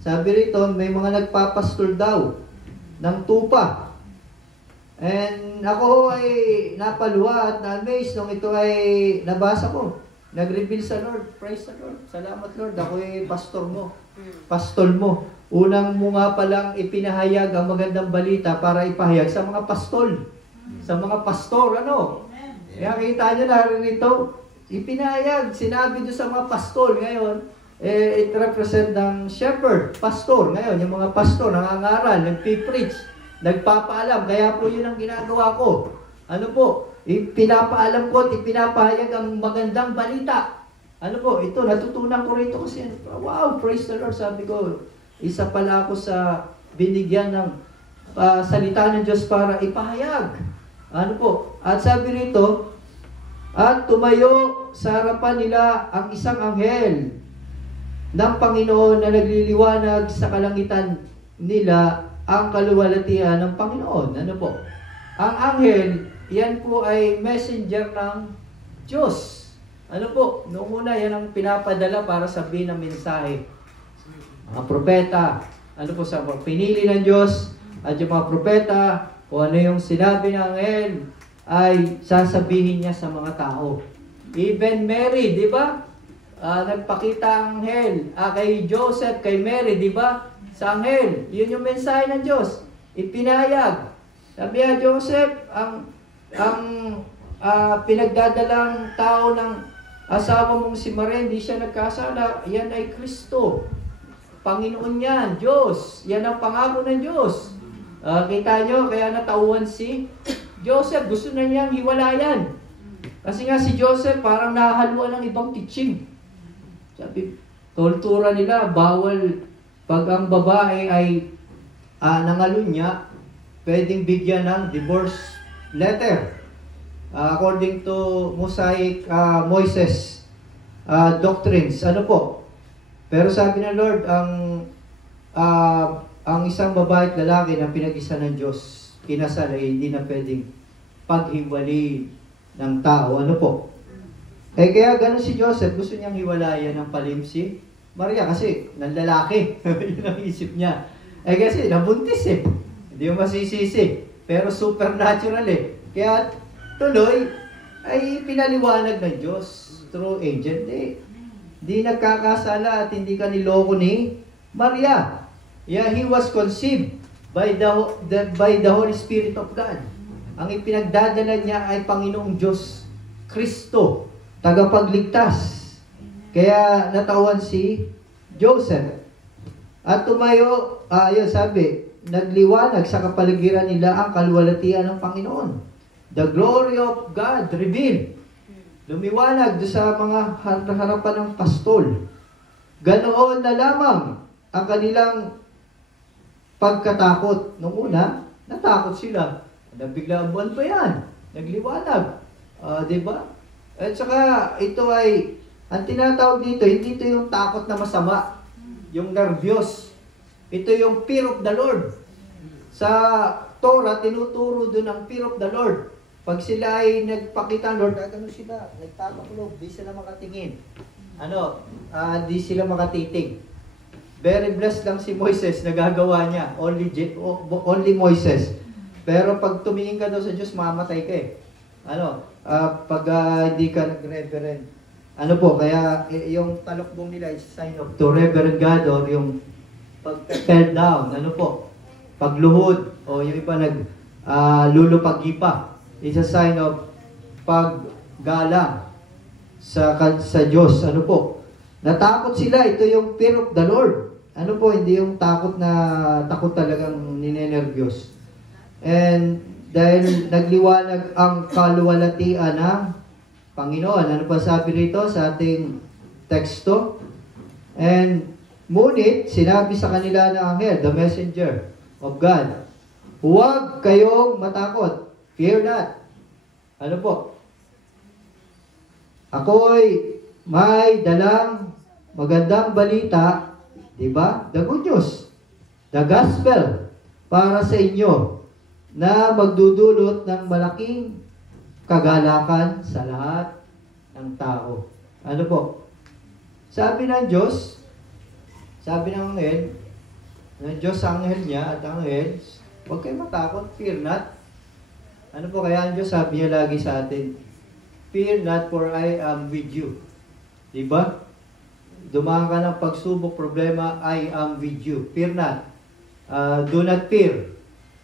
Sabi rito, may mga nagpapastol daw ng tupa. And ako ay napaluha at na-amaze nung ito ay nabasa ko. Nag-reveal sa Lord. Praise the Lord. Salamat Lord. Ako ay pastor mo. Pastol mo. Unang mo nga palang ipinahayag ang magandang balita para ipahayag sa mga pastol. Sa mga pastor, ano? Kaya kita nyo narito, ipinahayag, sinabi doon sa mga pastol. Ngayon, it represent ng shepherd, pastor. Ngayon, yung mga pastor, nangangaral, nagpipreach, nagpapaalam. Kaya po yun ang ginagawa ko. Ano po? Pinapaalam ko at ipinapahayag ang magandang balita. Ano po? Ito, natutunan ko rito kasi, wow, praise the Lord. Sabi ko, isa pala ako sa binigyan ng salita ng Diyos para ipahayag. Ano po? At sabi rito, at tumayo sa harapan nila ang isang anghel ng Panginoon na nagliliwanag sa kalangitan nila ang kaluwalhatian ng Panginoon. Ano po? Ang anghel, yan po ay messenger ng Diyos. Ano po? Noong una, yan ang pinapadala para sabihin ng mensahe. Mga propeta, ano po sa pinili ng Diyos, at yung mga propeta, kung ano yung sinabi ng anghel, ay sasabihin niya sa mga tao. Even Mary, di ba? Nagpakita ang anghel kay Joseph, kay Mary, di ba? Sa anghel, yun yung mensahe ng Diyos. Ipinayag. Sabi niya, Joseph, ang pinagdadalang tao ng asawa mong si Maria, hindi siya nagkasala, yan ay Kristo. Panginoon yan, Diyos. Yan ang pangako ng Diyos. Kita nyo, kaya natauhan si Joseph. Gusto na niyang hiwalayan. Kasi nga si Joseph parang nahahaluan ng ibang teaching. Sabi, kultura nila, bawal pag ang babae ay nangalunya, pwedeng bigyan ng divorce letter. According to Mosaic Moses doctrines. Ano po? Pero sabi ng Lord, ang isang babae at lalaki na pinag-isa ng Diyos, kinasal ay hindi na pwedeng paghiwalay ng tao. Ano po? Kaya ganun si Joseph, gusto niyang hiwalayan ng palim si Maria kasi ng lalaki. Yun ang isip niya. Kasi nabuntis Hindi mo masisisi. Pero supernatural Kaya tuloy ay pinaliwanag ng Diyos through angel. Di nagkakasala at hindi ka niloko ni Maria. Yeah, he was conceived by the Holy Spirit of God. Ang ipinagdadala niya ay Panginoong Diyos, Kristo, tagapagligtas. Kaya natawan si Joseph. At tumayo, yun sabi, nagliwanag sa kapaligiran nila ang kaluwalhatian ng Panginoon. The glory of God revealed. Lumiwanag doon sa mga harapan ng pastol. Ganoon na lamang ang kanilang pagkatakot. Noong una, natakot sila. Bigla ang buwan pa yan. Nagliwanag. Diba? At saka, ito ay, ang tinatawag dito, hindi ito yung takot na masama. Yung nervyos. Ito yung fear of the Lord. Sa Torah, tinuturo doon ang fear of the Lord. Pag sila ay nagpakita, Lord, gano'n sila, nagtataklog, di sila makatingin. Di sila makatitig. Very blessed lang si Moises, nagagawa niya. Only Moises. Pero pag tumingin ka daw sa Diyos, mamatay ka pag hindi ka nag-reverend. Kaya yung talokbong nila is sign of to reverend God or yung pag-fell down. Pagluhod o yung iba lulupag-ipa. It's a sign of paggalang sa Diyos. Natakot sila. Ito yung fear of the Lord. Hindi yung takot talagang ninenervyos. And dahil nagliwanag ang kaluwalhatian ng Panginoon. Ano pa sabi rito sa ating teksto? And ngunit, sinabi sa kanila ng anghel, the messenger of God, huwag kayong matakot. Fear not. Ako'y may dalang magandang balita, di ba? The good news. The gospel para sa inyo na magdudulot ng malaking kagalakan sa lahat ng tao. Sabi ng Diyos, sabi ng anghel, ng Diyos sa anghel niya at anghel, huwag kayo matakot, fear not. Kaya ang Diyos sabi niya lagi sa atin, fear not for I am with you. Diba? dumaan ka ng pagsubok, problema, I am with you. Fear not. Do not fear.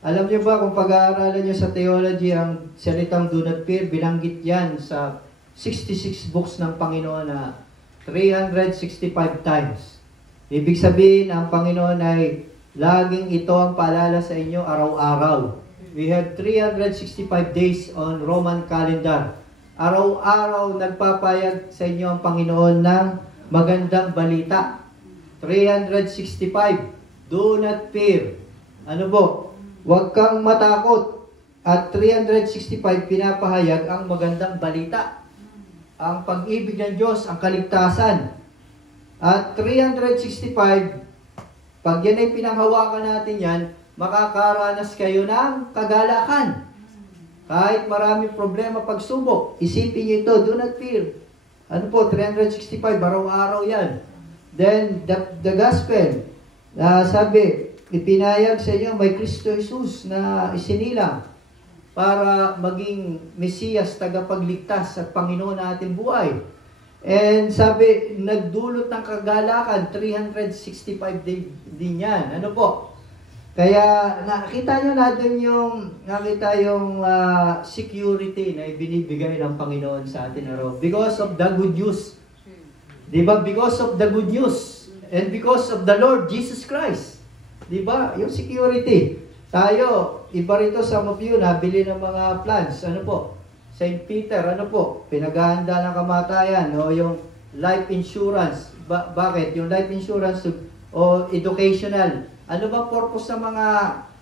Alam niyo ba kung pag-aaralan niyo sa theology, ang salitang do not fear, binanggit yan sa 66 books ng Panginoon na 365 times. Ibig sabihin, ang Panginoon ay laging ito ang paalala sa inyo araw-araw. We have 365 days on Roman calendar. Araw-araw nagpapayag sa inyo ang Panginoon ng magandang balita. 365. Do not fear. Ano po? Huwag kang matakot. At 365 pinapahayag ang magandang balita. Ang pag-ibig ng Diyos, ang kaligtasan. At 365, pag yan ay pinanghawakan natin yan, makakaranas kayo ng kagalakan. Kahit maraming problema, pagsubok, isipin niyo ito, do not fear. Ano po, 365, araw-araw yan. Then, the gospel, sabi, ipinayag sa inyo, may Kristo Jesus na isinilang para maging Mesiyas, tagapagligtas at Panginoon na ating buhay. And sabi, nagdulot ng kagalakan, 365 din yan. Ano po? Kaya nakita nyo na dun yung security na ibinibigay ng Panginoon sa atin araw. Because of the good news. Diba? Because of the good news. And because of the Lord Jesus Christ. Diba? Yung security. Tayo, iba rito sa some of you, nabili ng mga plans. Ano po? St. Peter, ano po? Pinaghahanda ng kamatayan. O yung life insurance. Bakit? Yung life insurance o educational. Ano ba purpose ng mga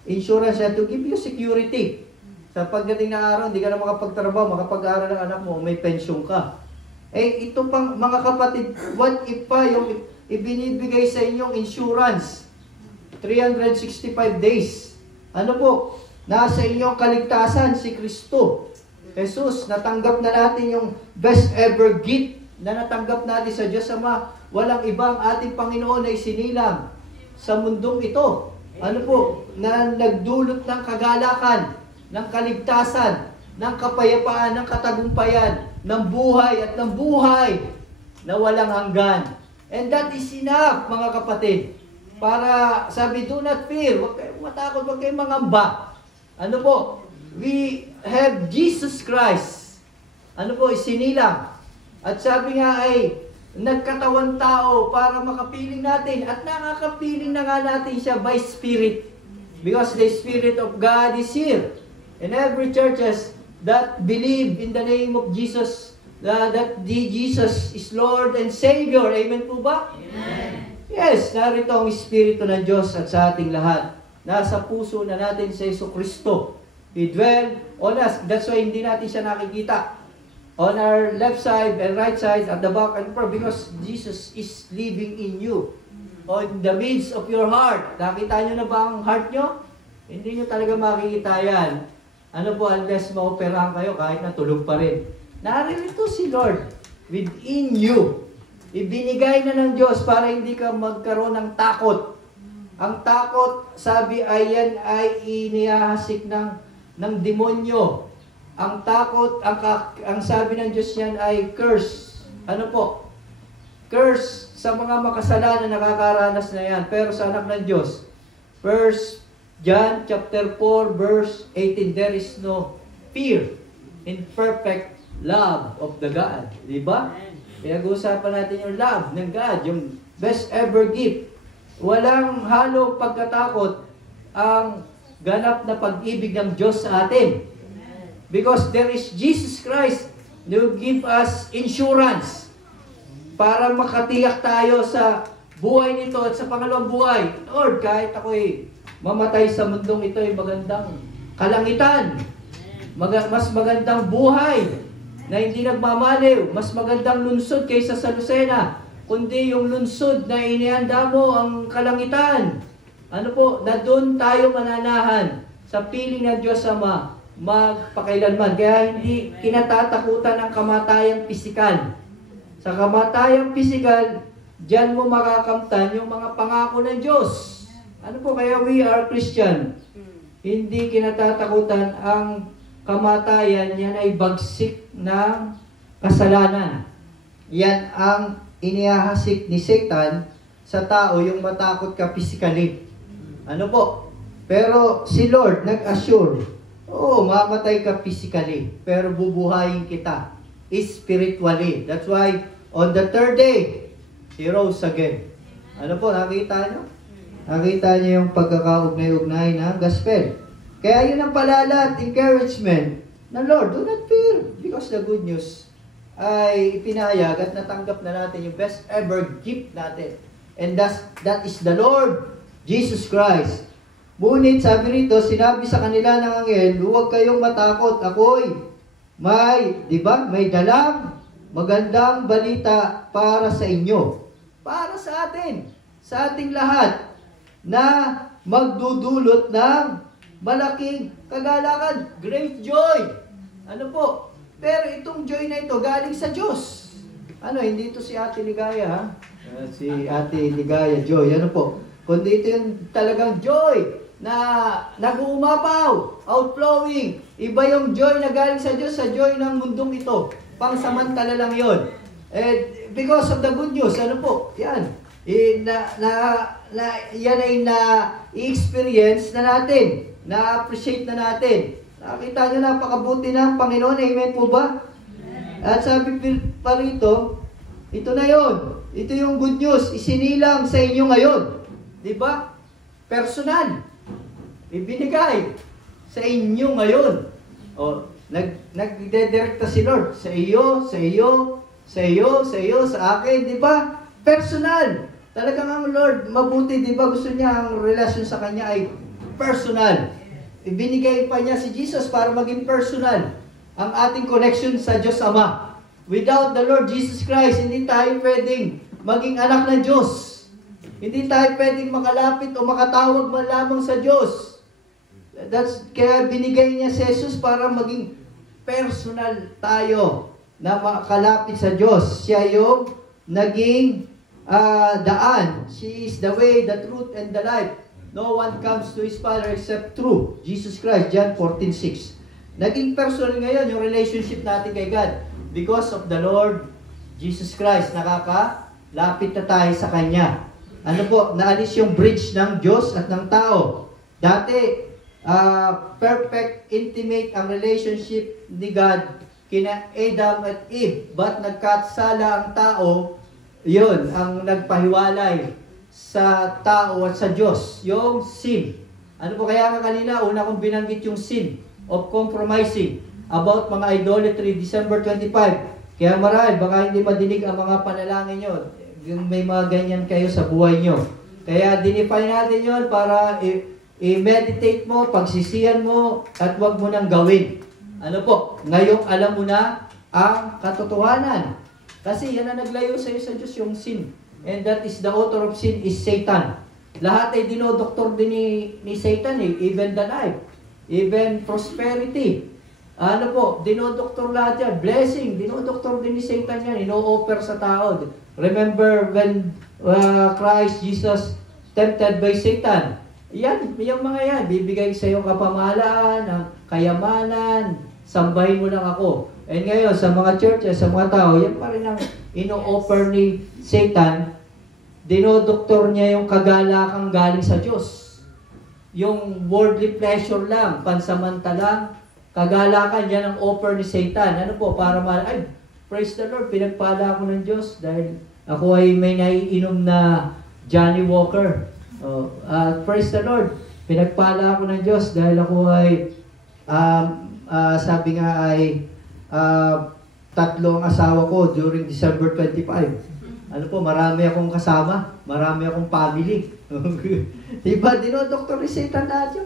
insurance? To give you security. Sa pagdating na araw, hindi ka na makapagtrabaho, makapag-aral ng anak mo, may pension ka. Eh, ito pang mga kapatid, what if pa yung ibinibigay sa inyong insurance? 365 days. Ano po? Nasa inyong kaligtasan si Kristo. Jesus, natanggap na natin yung best ever gift na natanggap natin sa Diyos Ama. Walang ibang ating Panginoon na isinilang sa mundong ito. Ano po? Na nagdulot ng kagalakan, ng kaligtasan, ng kapayapaan, ng katagumpayan, ng buhay at ng buhay na walang hanggan. And that is enough, mga kapatid. Para sabi, do not fear, huwag kayong matakot, huwag kayong mangamba. Ano po? We have Jesus Christ. Ano po? Isinilang. At sabi nga ay, nagkatawan tao para makapiling natin. At nakakapiling na nga natin siya by Spirit. Because the Spirit of God is here. And every churches that believe in the name of Jesus, that Jesus is Lord and Savior. Amen po ba? Amen. Yes, narito ang Espiritu ng Diyos at sa ating lahat. Nasa puso na natin sa Jesucristo. He dwell on us. That's why hindi natin siya nakikita. On our left side and right side, at the back and front, because Jesus is living in you. On the midst of your heart. Nakita nyo na ba ang heart nyo? Hindi nyo talaga makikita yan. Ano po, unless maoperahan kayo, kahit na tulog pa rin. Naririto si Lord within you. Ibinigay na ng Diyos para hindi ka magkaroon ng takot. Ang takot, sabi, ayan ay inihahasik ng demonyo. Ang takot, ang sabi ng Diyos yan ay curse. Ano po? Curse sa mga makasalanan, nakakaranas na yan. Pero sa anak ng Diyos, 1 John chapter 4 verse 18, there is no fear in perfect love of the God. Diba? Pinag-uusapan natin yung love ng God, yung best ever gift. Walang halong pagkatakot ang ganap na pag-ibig ng Diyos sa atin. Because there is Jesus Christ who give us insurance para makatiyak tayo sa buhay nito at sa pangalawang buhay. Lord, kahit ako'y mamatay sa mundong ito ay magandang kalangitan. Mas magandang buhay na hindi nagmamaliw, mas magandang lunsod kaysa sa Lucena, kundi yung lunsod na inihanda mo ang kalangitan. Ano po, na doon tayo mananahan sa piling ng Diyos Ama magpakailanman. Kaya hindi kinatatakutan ng kamatayang pisikal. Sa kamatayang pisikal, diyan mo makakamtan yung mga pangako ng Diyos. Ano po, kaya we are Christian. Hindi kinatatakutan ang kamatayan, yan ay bagsik ng kasalanan. Yan ang inihahasik ni Satan sa tao yung matakot ka physically. Ano po? Pero si Lord nag-assure, oo, mamatay ka physically, pero bubuhayin kita spiritually. That's why, on the third day, He rose again. Ano po, nakita nyo? Nakita nyo yung pagkakaugnay-ugnay ng gospel. Kaya yun ang palala at encouragement na Lord, do not fear, because the good news ay ipinahayag at natanggap na natin yung best ever gift natin. And that is the Lord Jesus Christ. Ngunit sabi rito, sinabi sa kanila ng anghel, huwag kayong matakot, ako'y may dalang magandang balita para sa inyo. Para sa atin, sa ating lahat, na magdudulot ng malaking kagalakan, great joy. Ano po? Pero itong joy na ito galing sa Diyos. Ano, hindi ito si Ate Ligaya, ha? Si Ate Ligaya, joy. Ano po? Kundi ito yung talagang joy na nag-uumapaw, outflowing. Iba yung joy na galing sa Diyos, sa joy ng mundong ito. Pangsamantala lang yon. Because of the good news, ano po? Yan. Yan ay na-experience na natin. Na-appreciate na natin. Nakita nyo, napakabuti ng Panginoon. Amen po ba? At sabi pa rito, ito na yon. Ito yung good news. Isinilang sa inyo ngayon. Diba? Personal. Ibinigay sa inyo ngayon. O, nagdedirekta si Lord. Sa iyo, sa iyo, sa iyo, sa iyo, sa akin. Diba? Personal. Talagang ang Lord, mabuti. Diba? Gusto niya ang relasyon sa Kanya ay personal. Ibinigay pa niya si Jesus para maging personal ang ating connection sa Diyos Ama. Without the Lord Jesus Christ, hindi tayo pwedeng maging anak ng Diyos. Hindi tayo pwedeng makalapit o makatawag man lamang sa Diyos. Kaya binigay niya si Jesus para maging personal tayo na makalapit sa Diyos. Siya yung naging daan. She is the way, the truth, and the life. No one comes to His Father except through Jesus Christ. John 14:6. Naging personal ngayon yung relationship natin kay God. Because of the Lord Jesus Christ, nakakalapit na tayo sa Kanya. Ano po, naalis yung bridge ng Diyos at ng tao. Dati, perfect, intimate ang relationship ni God kina Adam at Eve. But nagkasala ang tao, yun, ang nagpahiwalay sa tao at sa Diyos, yung sin. Ano po kaya nga kanina, una kong binanggit yung sin of compromising about mga idolatry, December 25. Kaya marahil, baka hindi madinig ang mga panalangin nyo. Yung may mga ganyan kayo sa buhay nyo. Kaya dinifine natin yon para i-meditate mo, pagsisiyan mo, at wag mo nang gawin. Ano po, ngayong alam mo na ang katotohanan. Kasi yan ang naglayo sa iyo sa Diyos, yung sin. And that is the author of sin is Satan. Lahat ay dinodoktor din ni Satan, even the life, even prosperity. Ano po, dinodoktor lahat yan. Blessing, dinodoktor din ni Satan yan. Ino-offer sa tao. Remember when Christ Jesus tempted by Satan? Yan, yung mga yan. Bibigay sa iyo kapamahalaan, kayamanan, sambahin mo lang ako. And ngayon, sa mga churches, sa mga tao, yan pa rin ang ino-offer ni Satan. Dinodoktor niya yung kagalakang galing sa Diyos. Yung worldly pleasure lang, pansamantala, kagalakan, yan ang offer ni Satan. Ano po, para ay, praise the Lord, pinagpala ako ng Diyos dahil ako ay may naiinom na Johnny Walker. Praise the Lord, pinagpala ako ng Diyos dahil ako ay, sabi nga ay, 3 ang asawa ko during December 25. Ano po, marami akong kasama, marami akong family. Diba, dinodoktor ni Satan lahat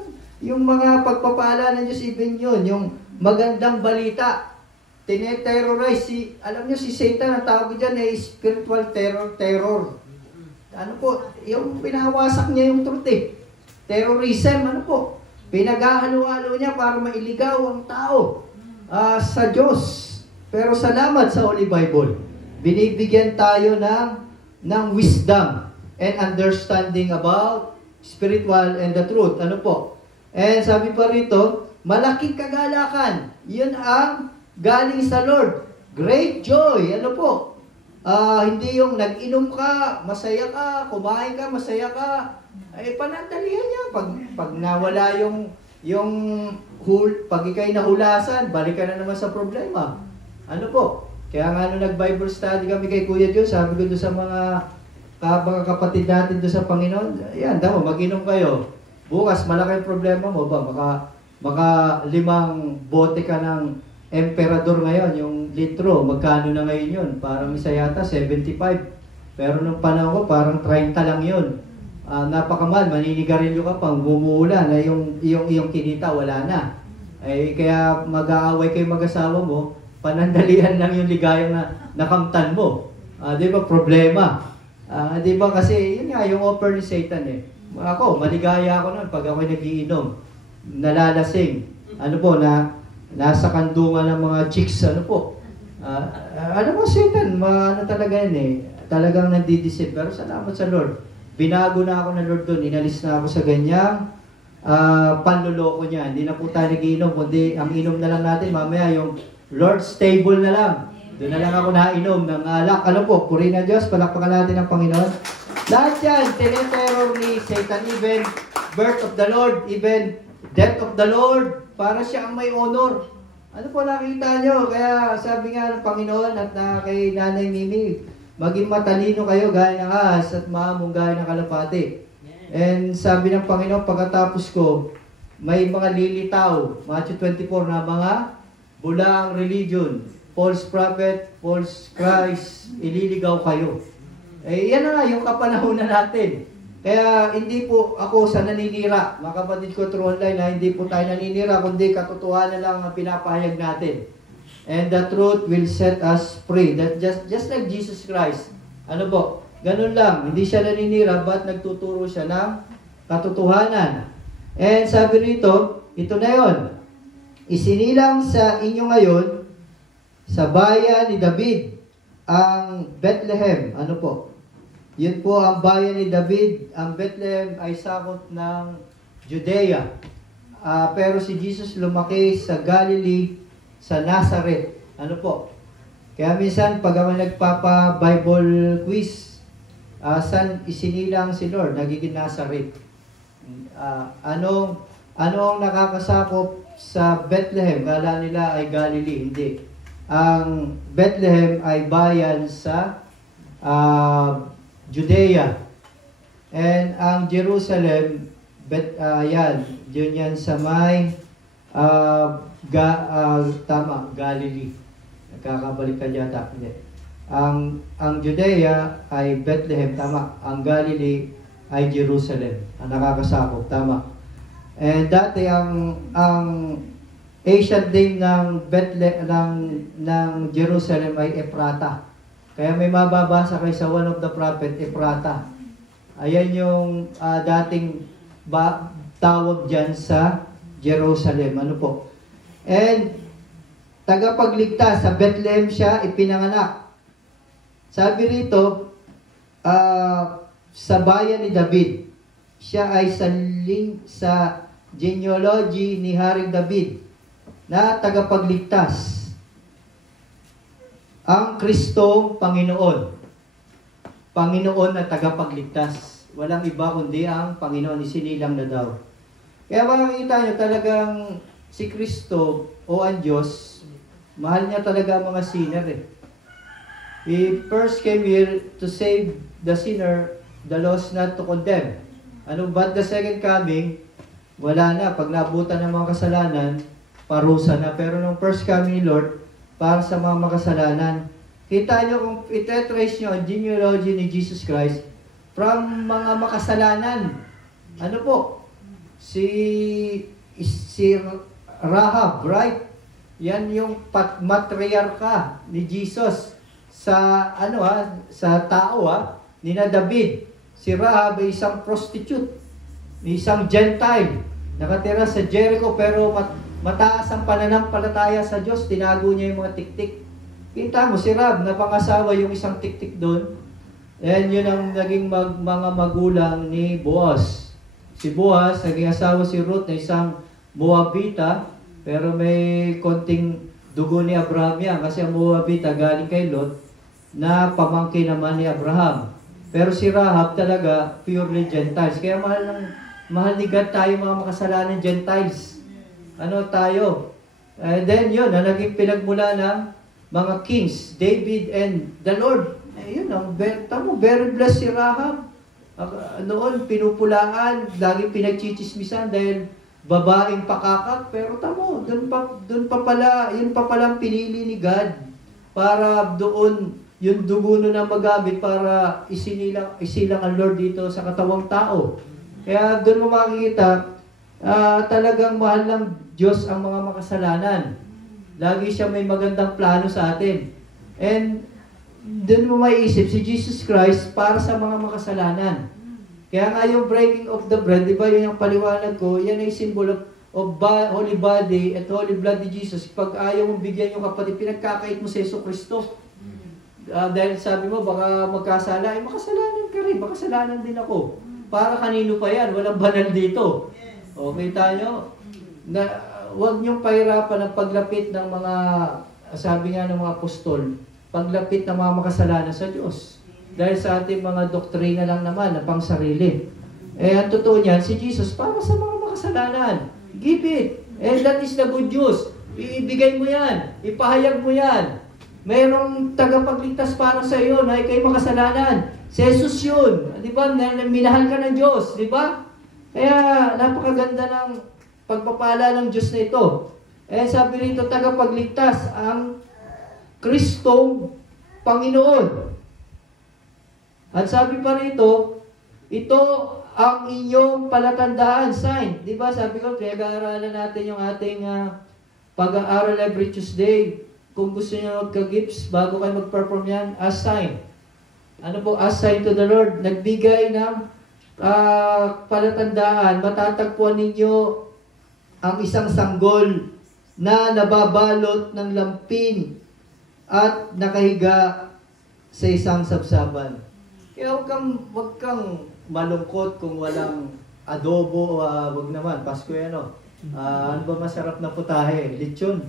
yung mga pagpapala ng Diyos, even yun, yung magandang balita. Tineterrorize, alam nyo si Satan, ang tawag dyan ay spiritual terror. Ano po, yung pinahawasak niya yung truth Terrorism, ano po, pinaghahalo-halo niya para mailigaw ang tao sa Diyos. Pero salamat sa Holy Bible. Binibigyan tayo ng wisdom and understanding about spiritual and the truth. Ano po? And sabi pa rito, malaking kagalakan. Yun ang galing sa Lord. Great joy. Ano po? Hindi yung nag-inom ka, masaya ka, kumain ka, masaya ka. Ay, panandalian niya. Pag nawala yung pag ikay nahulasan, balik ka na naman sa problema. Ano po? Kaya nga nung nag-Bible study kami kay Kuya John, sabi ko doon sa mga kapatid natin doon sa Panginoon, ayan, daw, mag-inom kayo. Bukas, malaki ang problema mo ba? Baka 5 bote ka ng emperador ngayon, yung litro, magkano na ngayon yun? Parang isa yata, 75. Pero nung panahon ko, parang 30 lang yun. Napakamahal, maninigarilyo ka pang bumuula na yung kinita, wala na. Kaya mag-aaway kayo mag-asawa mo, panandalian lang yung ligayang na nakamtan mo. Di ba, problema. Di ba, kasi yun nga, yung offer ni Satan eh. Ako, maligaya ako nun pag ako'y nagiinom, nalalasing. Ano po, nasa kandungan ng mga chicks, ano po. Ano po, Satan, ano talaga yan eh. Talagang nandidisip. Pero salamat sa Lord. Binago na ako ng Lord doon. Inalis na ako sa ganyang panluloko niya. Hindi na po tayo nagiinom, kundi ang inom na lang natin mamaya yung Lord's table na lang. Doon na lang ako nainom ng alak. Ano po, purihin na Diyos, palakpakan natin ang Panginoon. Lahat yan, tineterror ni Satan, even birth of the Lord, even death of the Lord, para siya ang may honor. Ano po nakita nyo? Kaya sabi nga ng Panginoon at kay Nanay Mimi, maging matalino kayo gaya ng ahas at maamong gaya ng kalapati. And sabi ng Panginoon, pagkatapos ko, may mga lilitaw, Matthew 24, na mga bulaang religion, false prophet, false Christ, ililigaw kayo. Yan na nga yung kapanahunan natin. Kaya hindi po ako sa naninira, mga kapatid ko through online, na hindi po tayo naninira, kundi katotohanan lang ang pinapahayag natin. And the truth will set us free. That just like Jesus Christ. Ano po? Ganun lang. Hindi siya naninira, but nagtuturo siya ng katotohanan. And sabi rito, ito na yon. Isinilang sa inyo ngayon, sa bayan ni David, ang Bethlehem. Ano po? Yun po ang bayan ni David. Ang Bethlehem ay sakop ng Judea. Pero si Jesus lumaki sa Galilee, sa Nazareth. Ano po? Kaya minsan, pag ako nagpapa-Bible quiz, saan isinilang si Lord? Nagiging Nazareth. Ano ang nakakasakop sa Bethlehem? Kala nila ay Galilee. Hindi. Ang Bethlehem ay bayan sa Judea. And ang Jerusalem, yun yan sa may Galilee. Nagkakabalik ka yata. Hindi. Ang Judea ay Bethlehem, tama. Ang Galilee ay Jerusalem. Ang nakakasakop, tama. And dati ang ancient name ng ng Jerusalem ay Ephrata. Kaya may mababasa kayo sa one of the prophet, Ephrata. Ayan yung dating tawag dyan sa Jerusalem. Ano po? And tagapagligtas, sa Bethlehem siya ipinanganak. Sabi rito, sa bayan ni David, siya ay sa genealogy ni Haring David na tagapagligtas. Ang Kristo, Panginoon. Panginoon na tagapagligtas. Walang iba kundi ang Panginoon, isinilang na daw. Kaya makikita nyo talagang si Kristo o ang Diyos, mahal niya talaga ang mga sinner eh. He first came here to save the sinner, the lost not to condemn. But the second coming, wala na. Pag naabutan ng mga kasalanan, parusa na. Pero nung first coming ni Lord, para sa mga makasalanan. Kita nyo kung itetrace nyo ang genealogy ni Jesus Christ from mga makasalanan. Ano po? Si Rahab, right? Yan yung matriarka ni Jesus sa sa tao ni na David. Si Rahab ay isang prostitute, isang Gentile, nakatira sa Jericho pero mataas ang pananampalataya sa Diyos, tinago niya yung mga tiktik. Kita mo, si Rahab, napangasawa yung isang tiktik doon. And yun ang naging mga magulang ni Boaz. Si Boaz, naging asawa si Ruth na isang Moabita, pero may konting dugo ni Abraham yan, kasi ang Moabita galing kay Lot. na pamangkin naman ni Abraham. Pero si Rahab talaga, purely Gentiles. Kaya mahal ni God tayo mga makasalanan Gentiles. Ano tayo? And then yun, na naging pinagmula ng mga kings, David and the Lord. Yun, very blessed si Rahab. Noon, pinupulaan, lagi pinagchichismisan dahil babaeng pakakak. Pero tamo, doon pa pala, yun pa palang pinili ni God para doon yung dugo na magamit para isilang ang Lord dito sa katawang tao. Kaya doon mo makikita, talagang mahal ng Diyos ang mga makasalanan. Lagi siya may magandang plano sa atin. And doon mo maiisip si Jesus Christ para sa mga makasalanan. Kaya nga yung breaking of the bread, di ba yun yung paliwanag ko, yan ay symbol of holy body at holy blood ni Jesus. Pag ayaw mong bigyan yung kapatid, pinagkakait mo sa Yesu Cristo. Dahil sabi mo, baka magkasala, makasalanan ka rin, makasalanan din ako. Para kanino pa yan? Walang banal dito. Okay tayo? Huwag niyong pahirapan ang paglapit ng mga, sabi nga ng mga apostol, paglapit ng mga makasalanan sa Diyos. Dahil sa ating mga doktrina lang naman, na pang sarili. Ang totoo niyan, si Jesus, para sa mga makasalanan. Give it. And that is the good news. Ibigay mo yan. Ipahayag mo yan. Mayroong tagapagligtas para sa iyo na ikay makasalanan. Si Jesus yun. Di ba? Minahal ka ng Diyos. Di ba? Kaya napakaganda ng pagpapala ng Diyos na ito. Sabi rito, tagapagligtas ang Kristong Panginoon. At sabi pa rito, ito ang inyong palatandaan, sign. Di ba? Sabi ko, pinag-aaralan natin yung ating pag-aaral every Tuesday. Kung gusto niyo magka-gifts, bago kayo mag-perform yan, as sign. Ano po? As sign to the Lord. Nagbigay ng palatandaan. Matatagpuan ninyo ang isang sanggol na nababalot ng lampin at nakahiga sa isang sabsaban. Kaya wag kang malungkot kung walang adobo, wag naman, Pasko yan, no? Ano ba masarap na putahe? Lechon.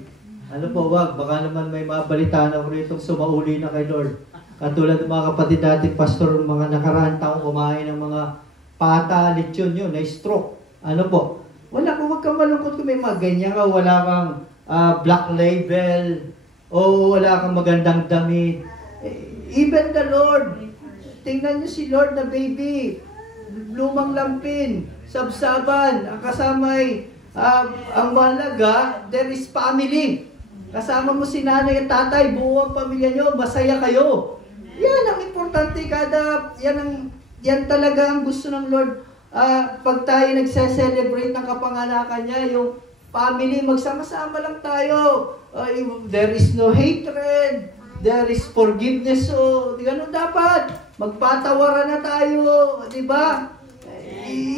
Ano po, wag, baka naman may mabalitaan ako rito sumauli na kay Lord. Katulad ng mga kapatid natin, pastor, mga nakaraan taong kumain ng mga pata, lechon yun, na-stroke. Ano po? Wag kang malungkot kung may mga ganyan ka, wala kang black label, o wala kang magandang damit. Even the Lord, tingnan niyo si Lord na baby, lumang lampin, sabsaban, ang kasamay, ang mahalaga, there is family. Kasama mo si nanay at tatay, buo ang pamilya nyo, masaya kayo. Yan ang importante yan talaga ang gusto ng Lord. Pag tayo nagse-celebrate ng kapanganakan niya, yung family, magsama-sama lang tayo. There is no hatred, there is forgiveness. So, ganun dapat. Magpatawaran na tayo, di ba?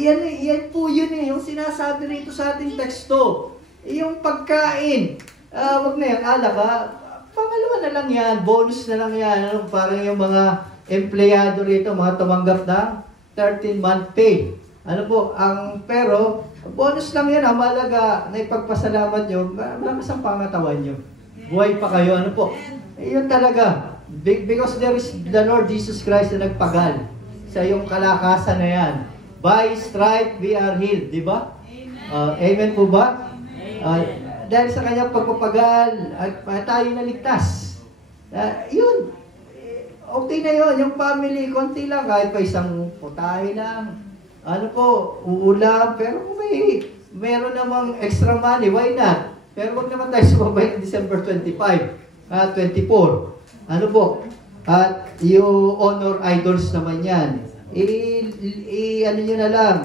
Yan po yun yung sinasabi rito sa ating teksto. Yung pagkain. Wag na yan, alak pangalawa na lang yan, bonus na lang yan. Parang yung mga empleyado rito, mga tumanggap ng 13-month pay. Pero, bonus lang yan, mahalaga na ipagpasalamat nyo, malakas ang pangatawan nyo. Buhay pa kayo, yun talaga. Because there is the Lord Jesus Christ na nagpagal sa iyong kalakasan na yan. By stripe we are healed, di ba? Amen po ba? Dahil sa kanyang pagpapagal, tayo naligtas. Yun. Okay na yun. Yung family, konti lang. Kahit pa isang putahe lang. Uulam. Pero kung meron namang extra money, why not? Pero wag naman tayo sumabay ng December 25, 24. At yung honor idols naman yan. Ano nyo na lang.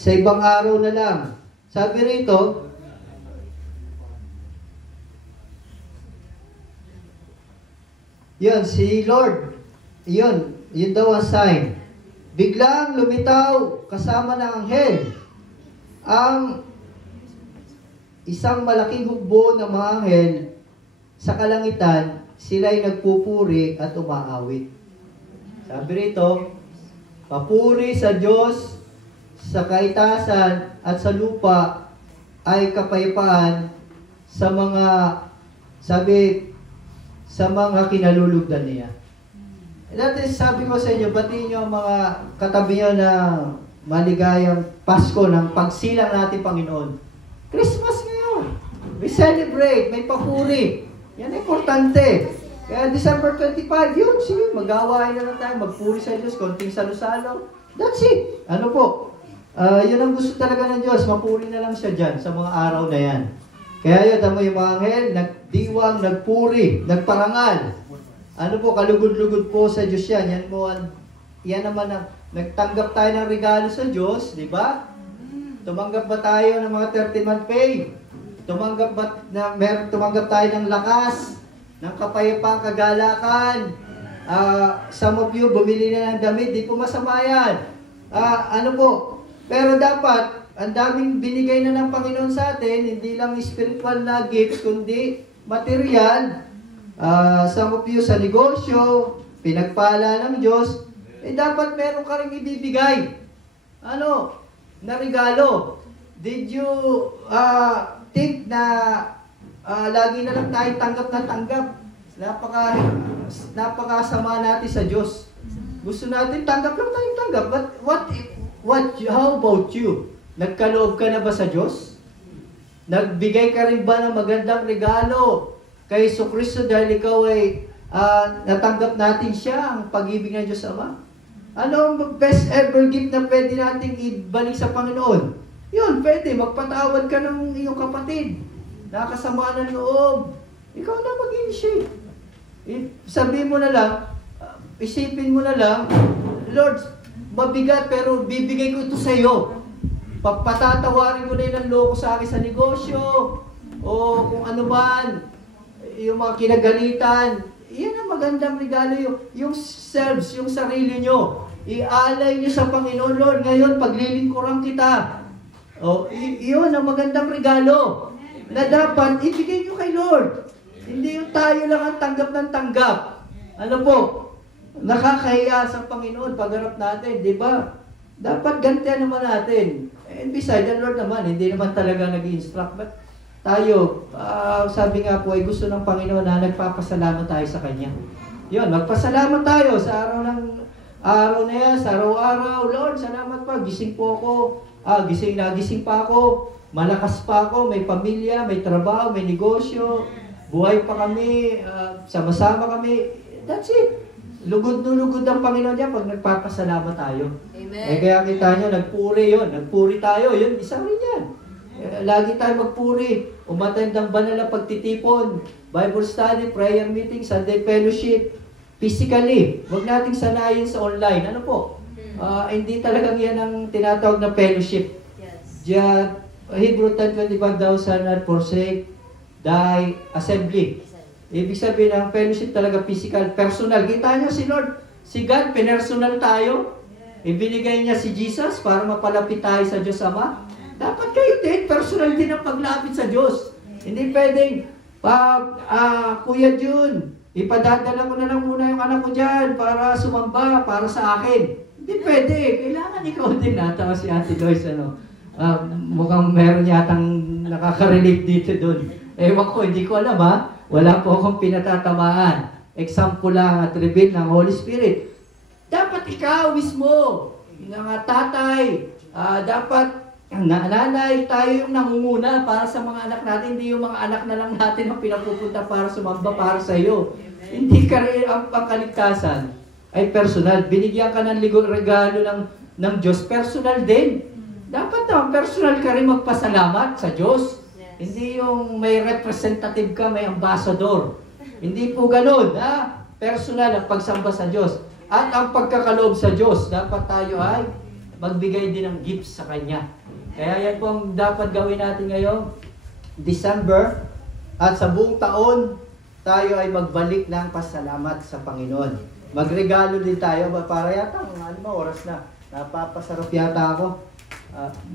Sa ibang araw na lang. Sabi rito, yun, si Lord, yun daw ang sign. Biglang lumitaw kasama ng anghel ang isang malaking hukbo ng mga anghel sa kalangitan, sila'y nagpupuri at umaawit. Sabi rito, papuri sa Diyos sa kaitasan at sa lupa ay kapayapaan sa mga, sa mga kinalulugdan niya. Dati sabi ko sa inyo, batiin niyo ang mga katabi niyo na maligayang Pasko ng pagsilang natin, Panginoon. Christmas ngayon. We celebrate, may papuri. Yan ang importante. Kaya December 25, yun, sige, mag-awain na lang tayo, magpuri sa Diyos, konting salo-salo. That's it. Ano po? Yun ang gusto talaga ng Diyos, mapuri na lang siya dyan sa mga araw na yan. Kaya yun, tamo yung mga anghel, nagdiwang, nagpuri, nagparangal. Ano po, kalugod-lugod po sa Diyos yan. Yan naman ang, nagtanggap tayo ng regalo sa Diyos, di ba? Tumanggap ba tayo ng mga 30-month pay? Tumanggap tayo ng lakas, ng kapayapang kagalakan. Some of you, bumili na ng damit, di po masama yan. Ano po, pero dapat, ang daming binigay na ng Panginoon sa atin, hindi lang spiritual na gifts, kundi material. Some of you sa negosyo, pinagpala ng Diyos, dapat meron ka rin ibibigay. Ano? Na regalo. Did you think na lagi na lang tayo tanggap na tanggap? Napakasama natin sa Diyos. Gusto natin tanggap lang tayong tanggap. But how about you? Nagkaloob ka na ba sa Diyos? Nagbigay ka rin ba ng magandang regalo kay Jesucristo dahil ikaw ay natanggap natin siya, ang pag-ibig ng Diyos Ama? Ano ang best ever gift na pwede natin ibalik sa Panginoon? Yun, pwede. Magpatawad ka ng iyong kapatid. Nakasama ng loob. Ikaw na mag-initiate. Sabihin mo na lang, isipin mo na lang, Lord, mabigat pero bibigay ko ito sa iyo. Pagpatatawarin ko na yun ang loko sa akin sa negosyo, o kung ano man, yung mga kinagalitan. Yan ang magandang regalo, yung selves, yung sarili nyo. Ialay nyo sa Panginoon, Lord. Ngayon, paglilingkuran kita. Yun ang magandang regalo na dapat ibigay nyo kay Lord. Hindi yung tayo lang ang tanggap ng tanggap. Ano po? Nakakahiya sa Panginoon pagharap natin, di ba? Dapat gantihan naman natin. And besides, the Lord naman, hindi naman talaga nag-instruct. But tayo, sabi nga po, ay gusto ng Panginoon na nagpapasalamat tayo sa Kanya. Yun, magpasalamat tayo sa araw na yan, sa araw-araw. Lord, salamat pa, gising po ako. Gising pa ako. Malakas pa ako, may pamilya, may trabaho, may negosyo. Buhay pa kami, sama-sama kami. That's it. Lugod ang Panginoon niya pag nagpapasalamat tayo. Amen. Kaya kita nyo, nagpuri yun. Nagpuri tayo, yun, isa rin yan. Lagi tayo magpuri. Umattend ng banal na pagtitipon, Bible study, prayer meeting, Sunday fellowship. Physically, huwag nating sanayin sa online. Ano po? Hindi talagang yan ang tinatawag na fellowship. Yes. Hebrew 10:25 daw sa not forsake thy assembly. Ibig sabihin ng fellowship talaga physical, personal. Kita nyo si Lord, si God, pinersonal tayo. Ibinigay niya si Jesus para mapalapit tayo sa Diyos Ama. Dapat kayo din, personal din ang paglapit sa Diyos. Hindi pwedeng, Kuya Jun, ipadadala ko na lang muna yung anak ko dyan para sumamba, para sa akin. Hindi pwede. Kailangan ikaw din. Natawa si Ate Lois, mukhang meron yatang nakaka-relate dito doon. Ewan ko, hindi ko alam ha. Wala po akong pinatatamaan. Example lang at reveal ng Holy Spirit. Dapat ikaw mismo, ng tatay, dapat nanay, tayo yung nangunguna para sa mga anak natin, hindi yung mga anak na lang natin ang pinapupunta para sumamba para sa iyo. Hindi ka rin ang pangkaligtasan ay personal. Binigyan ka ng regalo ng Diyos, personal din. Dapat naman personal ka rin magpasalamat sa Diyos. Yes. Hindi yung may representative ka, may ambassador. Hindi po ganun. Personal ang pagsamba sa Diyos. At ang pagkakaloob sa Diyos, dapat tayo ay magbigay din ng gifts sa Kanya. Kaya yan po ang dapat gawin natin ngayong December. At sa buong taon, tayo ay magbalik ng pasalamat sa Panginoon. Magregalo din tayo. Para yata, oras na. Napapasarap yata ako.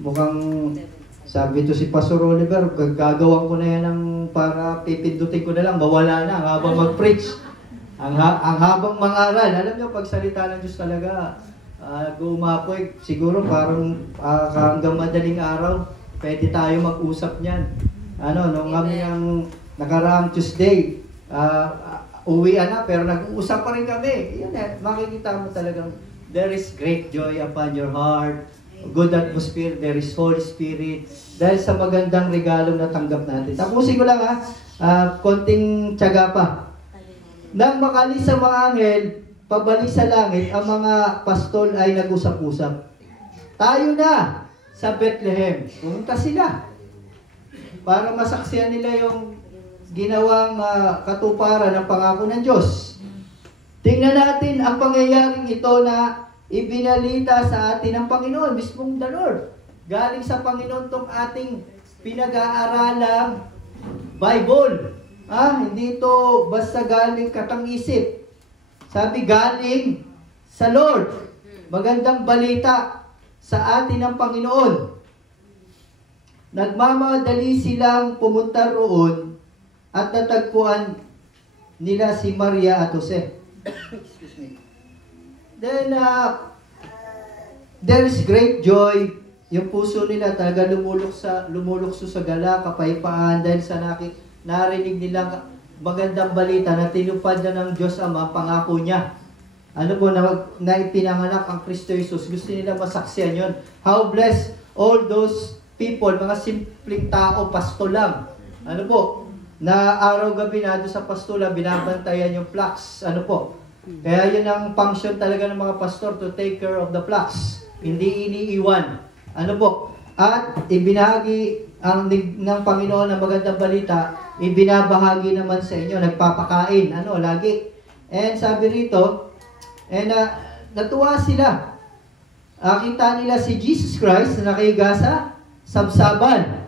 Mukhang sabi to si Pastor Oliver, gagawin ko na yan para pipindutin ko na lang, mawala na habang mag-preach. Ang habang mangaral, alam nyo, pagsalita ng Diyos talaga, gumapoy, siguro parang hanggang madaling araw, pwede tayo mag-usap niyan. Nung kami ang nakaraang Tuesday, uwian na, pero nag-uusap pa rin kami. Yan eh, makikita mo talagang there is great joy upon your heart, good atmosphere, there is Holy Spirit, dahil sa magandang regalong natanggap natin. Tapusin ko lang konting tiyaga pa. Nang makalis sa mga anghel, pabalik sa langit, ang mga pastol ay nag-usap-usap. Tayo na sa Bethlehem. Pumunta sila para masaksihan nila yung ginawang katuparan ng pangako ng Diyos. Tingnan natin ang pangyayaring ito na ibinalita sa atin ng Panginoon, mismong the Lord. Galing sa Panginoon tong ating pinag-aaralang Bible. Hindi ito basta galing katang-isip. Sabi, galing sa Lord. Magandang balita sa atin ng Panginoon. Nagmamadali silang pumunta roon at natagpuan nila si Maria at Jose. Excuse me. Then, there is great joy. Yung puso nila talaga lumulukso sa gala, kapayapaan dahil sa narinig nilang magandang balita na tinupad na ng Diyos Ama pangako niya. Ano po, na ipinanganak ang Kristo Jesus. Gusto nila masaksihan yun. How blessed all those people, mga simpleng tao, pasto lang. Ano po, na araw-gabi na doon sa pastola, binabantayan yung flocks. Ano po? Kaya yun ang function talaga ng mga pastor, to take care of the flocks. Hindi iniiwan. Ano po? At ibinahagi ng Panginoon ng magandang balita, ibinabahagi naman sa inyo, nagpapakain. Lagi. And sabi rito, natuwa sila. Kita nila si Jesus Christ na nakahiga sa sabsaban.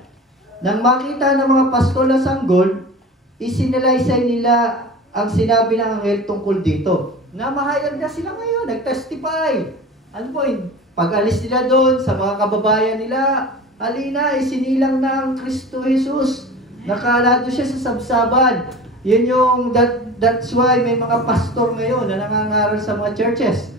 Nang makita ng mga pastol na sanggol, isinalaysay nila ang sinabi ng anghel tungkol dito. Namahayag na sila ngayon, nag-testify. Ano po, pag-alis nila doon sa mga kababayan nila, halina, isinilang na ang Kristo Jesus. Nakalado siya sa sabsaban. Yun yung, that's why may mga pastor ngayon na nangangaral sa mga churches.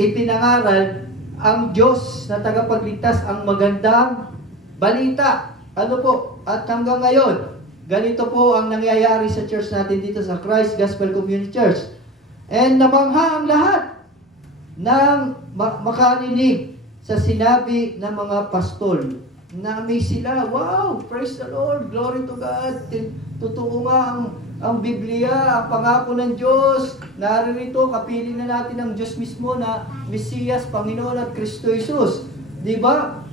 Ipinangaral ang Diyos na tagapagligtas, ang magandang balita. Ano po? At hanggang ngayon, ganito po ang nangyayari sa church natin dito sa Christ Gospel Community Church. And nabangha ang lahat ng makarinig sa sinabi ng mga pastol. Na-amaze sila, wow, praise the Lord, glory to God. Totoo nga ang Biblia, ang pangako ng Diyos. Naririto, kapiling na natin ang Diyos mismo na Mesiyas, Panginoon at Kristo Jesus. Diba?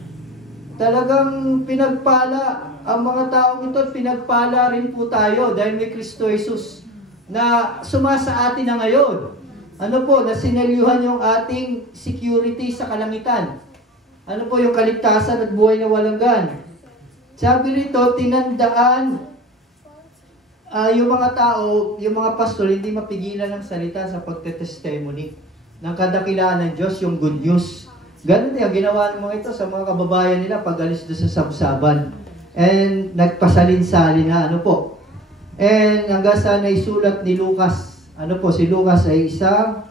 Talagang pinagpala ang mga taong ito, pinagpala rin po tayo dahil may Kristo Jesus na sumasa atin na ngayon. Ano po, na sinelyuhan yung ating security sa kalangitan. Ano po, yung kaligtasan at buhay na walang gan. Sabi rito, tinandaan yung mga tao, yung mga pastol, hindi mapigilan ng salita sa pagtetestimony ng kadakilaan ng Diyos, yung good news. Ganun yung ginawa ng mga ito sa mga kababayan nila pag alis doon sa sabsaban. And nagpasalin-salin na, ano po. And hanggang sa naisulat ni Lucas. Ano po, si Lucas ay isang,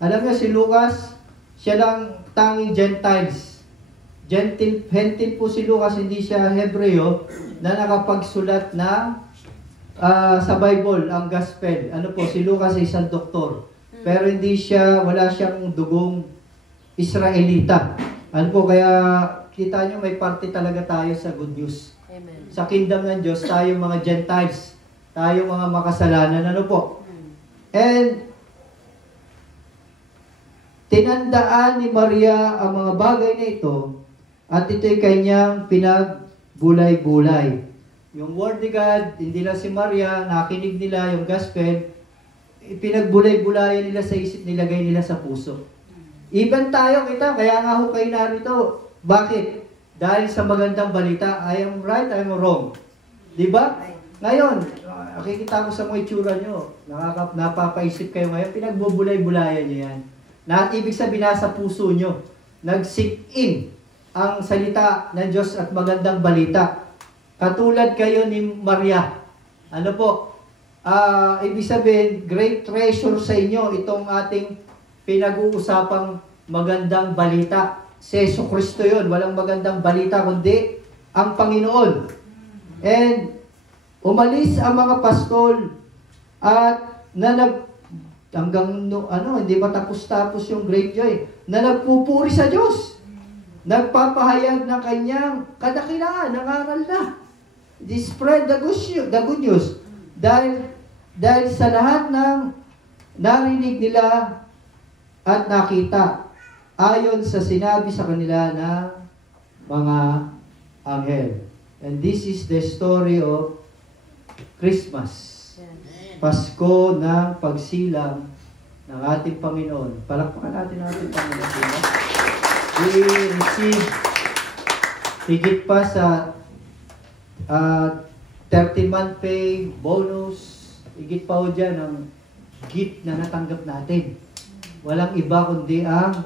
alam niyo si Lucas, siya lang tanging Gentiles. Gentil po si Lucas, hindi siya Hebreo, na nakapagsulat ng sa Bible, ang Gospel. Ano po, si Lucas ay isang doktor. Pero hindi siya, wala siyang dugong Israelita. Ano po, kaya kita nyo may parte talaga tayo sa good news. Amen. Sa kingdom ng Diyos, tayo mga Gentiles, tayo mga makasalanan. Ano po? And tinandaan ni Maria ang mga bagay na ito at ito'y kanyang pinagbulay-bulay. Yung Word of God, hindi lang si Maria, nakinig nila yung Gospel, pinagbulay-bulayan nila sa isip, nilagay nila sa puso. Even tayo, kita, kaya nga ho kayo narito. Bakit? Dahil sa magandang balita, I am right, I am wrong. Diba? Ngayon, nakikita ko sa mga itsura nyo, napapaisip kayo ngayon, pinagbubulay-bulayan nyo yan. Na ibig sabihin nasa puso nyo, nag-sink in ang salita ng Diyos at magandang balita. Katulad kayo ni Maria. Ano po? Ibig sabihin, great treasure sa inyo itong ating pinag-uusapang magandang balita. Si Yesu Kristo yun. Walang magandang balita kundi ang Panginoon. And umalis ang mga pastol At hanggang hindi matapos-tapos yung great joy, na nagpupuri sa Diyos. Nagpapahayag ng kanyang kadakilaan, nangaral na. They spread the good news. Dahil sa lahat ng narinig nila at nakita, ayon sa sinabi sa kanila ng mga anghel. And this is the story of Christmas. Pasko ng pagsilang ng ating Panginoon. Palakpakan natin ang ating Panginoon. We receive higit pa sa 30-month pay, bonus, higit pa o dyan ang gift na natanggap natin. Walang iba kundi ang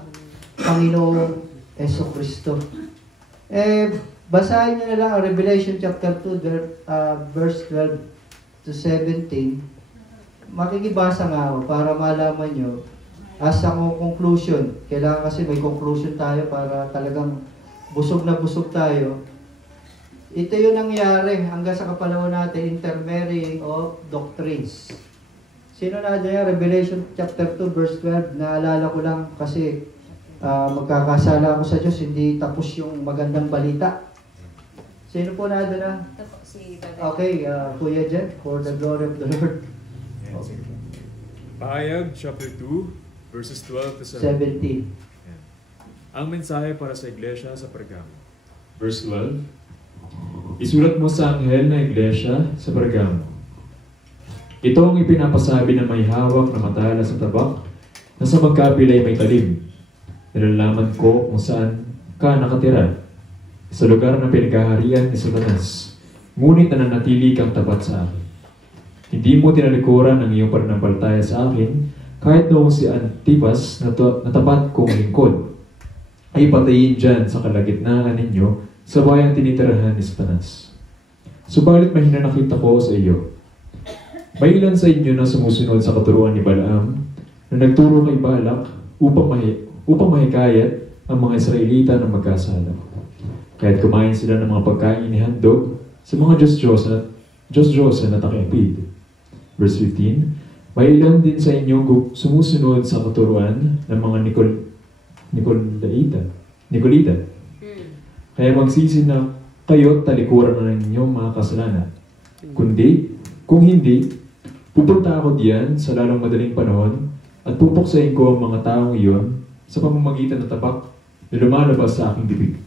Panginoong Jesucristo. Basahin nyo na lang ang Revelation chapter 2, verse 12 to 17. Makikibasa nga ako para malaman nyo as a conclusion. Kailangan kasi may conclusion tayo para talagang busog na busog tayo. Ito yung nangyari hanggang sa kapalawan natin, intermarrying of doctrines. Sino na dyan? Revelation chapter 2 verse 12. Naalala ko lang kasi magkakasala ako sa Diyos, hindi tapos yung magandang balita. Sino po na dyan? Okay, Kuya Jen, for the glory of the Lord. Okay. Pahayag chapter 2 verses 12 to 17. Ang mensahe para sa iglesia sa Pergamo. Verse 12. Isulat mo sa anghel na iglesia sa Pergamo. Ito ang ipinapasabi ng may hawak na matala sa tabak na sa magkabilay may talim. Nilalaman ko kung saan ka nakatira, sa lugar na pinagaharian ni Satanas. Ngunit nananatili kang tapat sa akin. Hindi mo tinalikuran ang iyong pananampalataya sa akin, kahit noong si Antipas na tapat kong lingkod, ay patayin dyan sa kalagitnaan ninyo sa bayang tinitirahan ni Satanas. Subalit may hinanakita ko sa iyo. May ilan sa inyo na sumusunod sa katuruan ni Balaam na nagturo kay Balak upang mahikayat ang mga Israelita na magkasala. Kaya't kumain sila ng mga pagkain inihandog sa mga Diyos-Diyosan na takiapid. Verse 15, may ilan din sa inyo sumusunod sa katuruan ng mga Nicolita. Kaya magsisi na kayo talikuran na ninyong mga kasalanan. Kung hindi, pupunta ako diyan sa lalong madaling panahon at pupuksain ko ang mga taong iyon sa pamamagitan ng tapak na lumalabas sa aking bibig.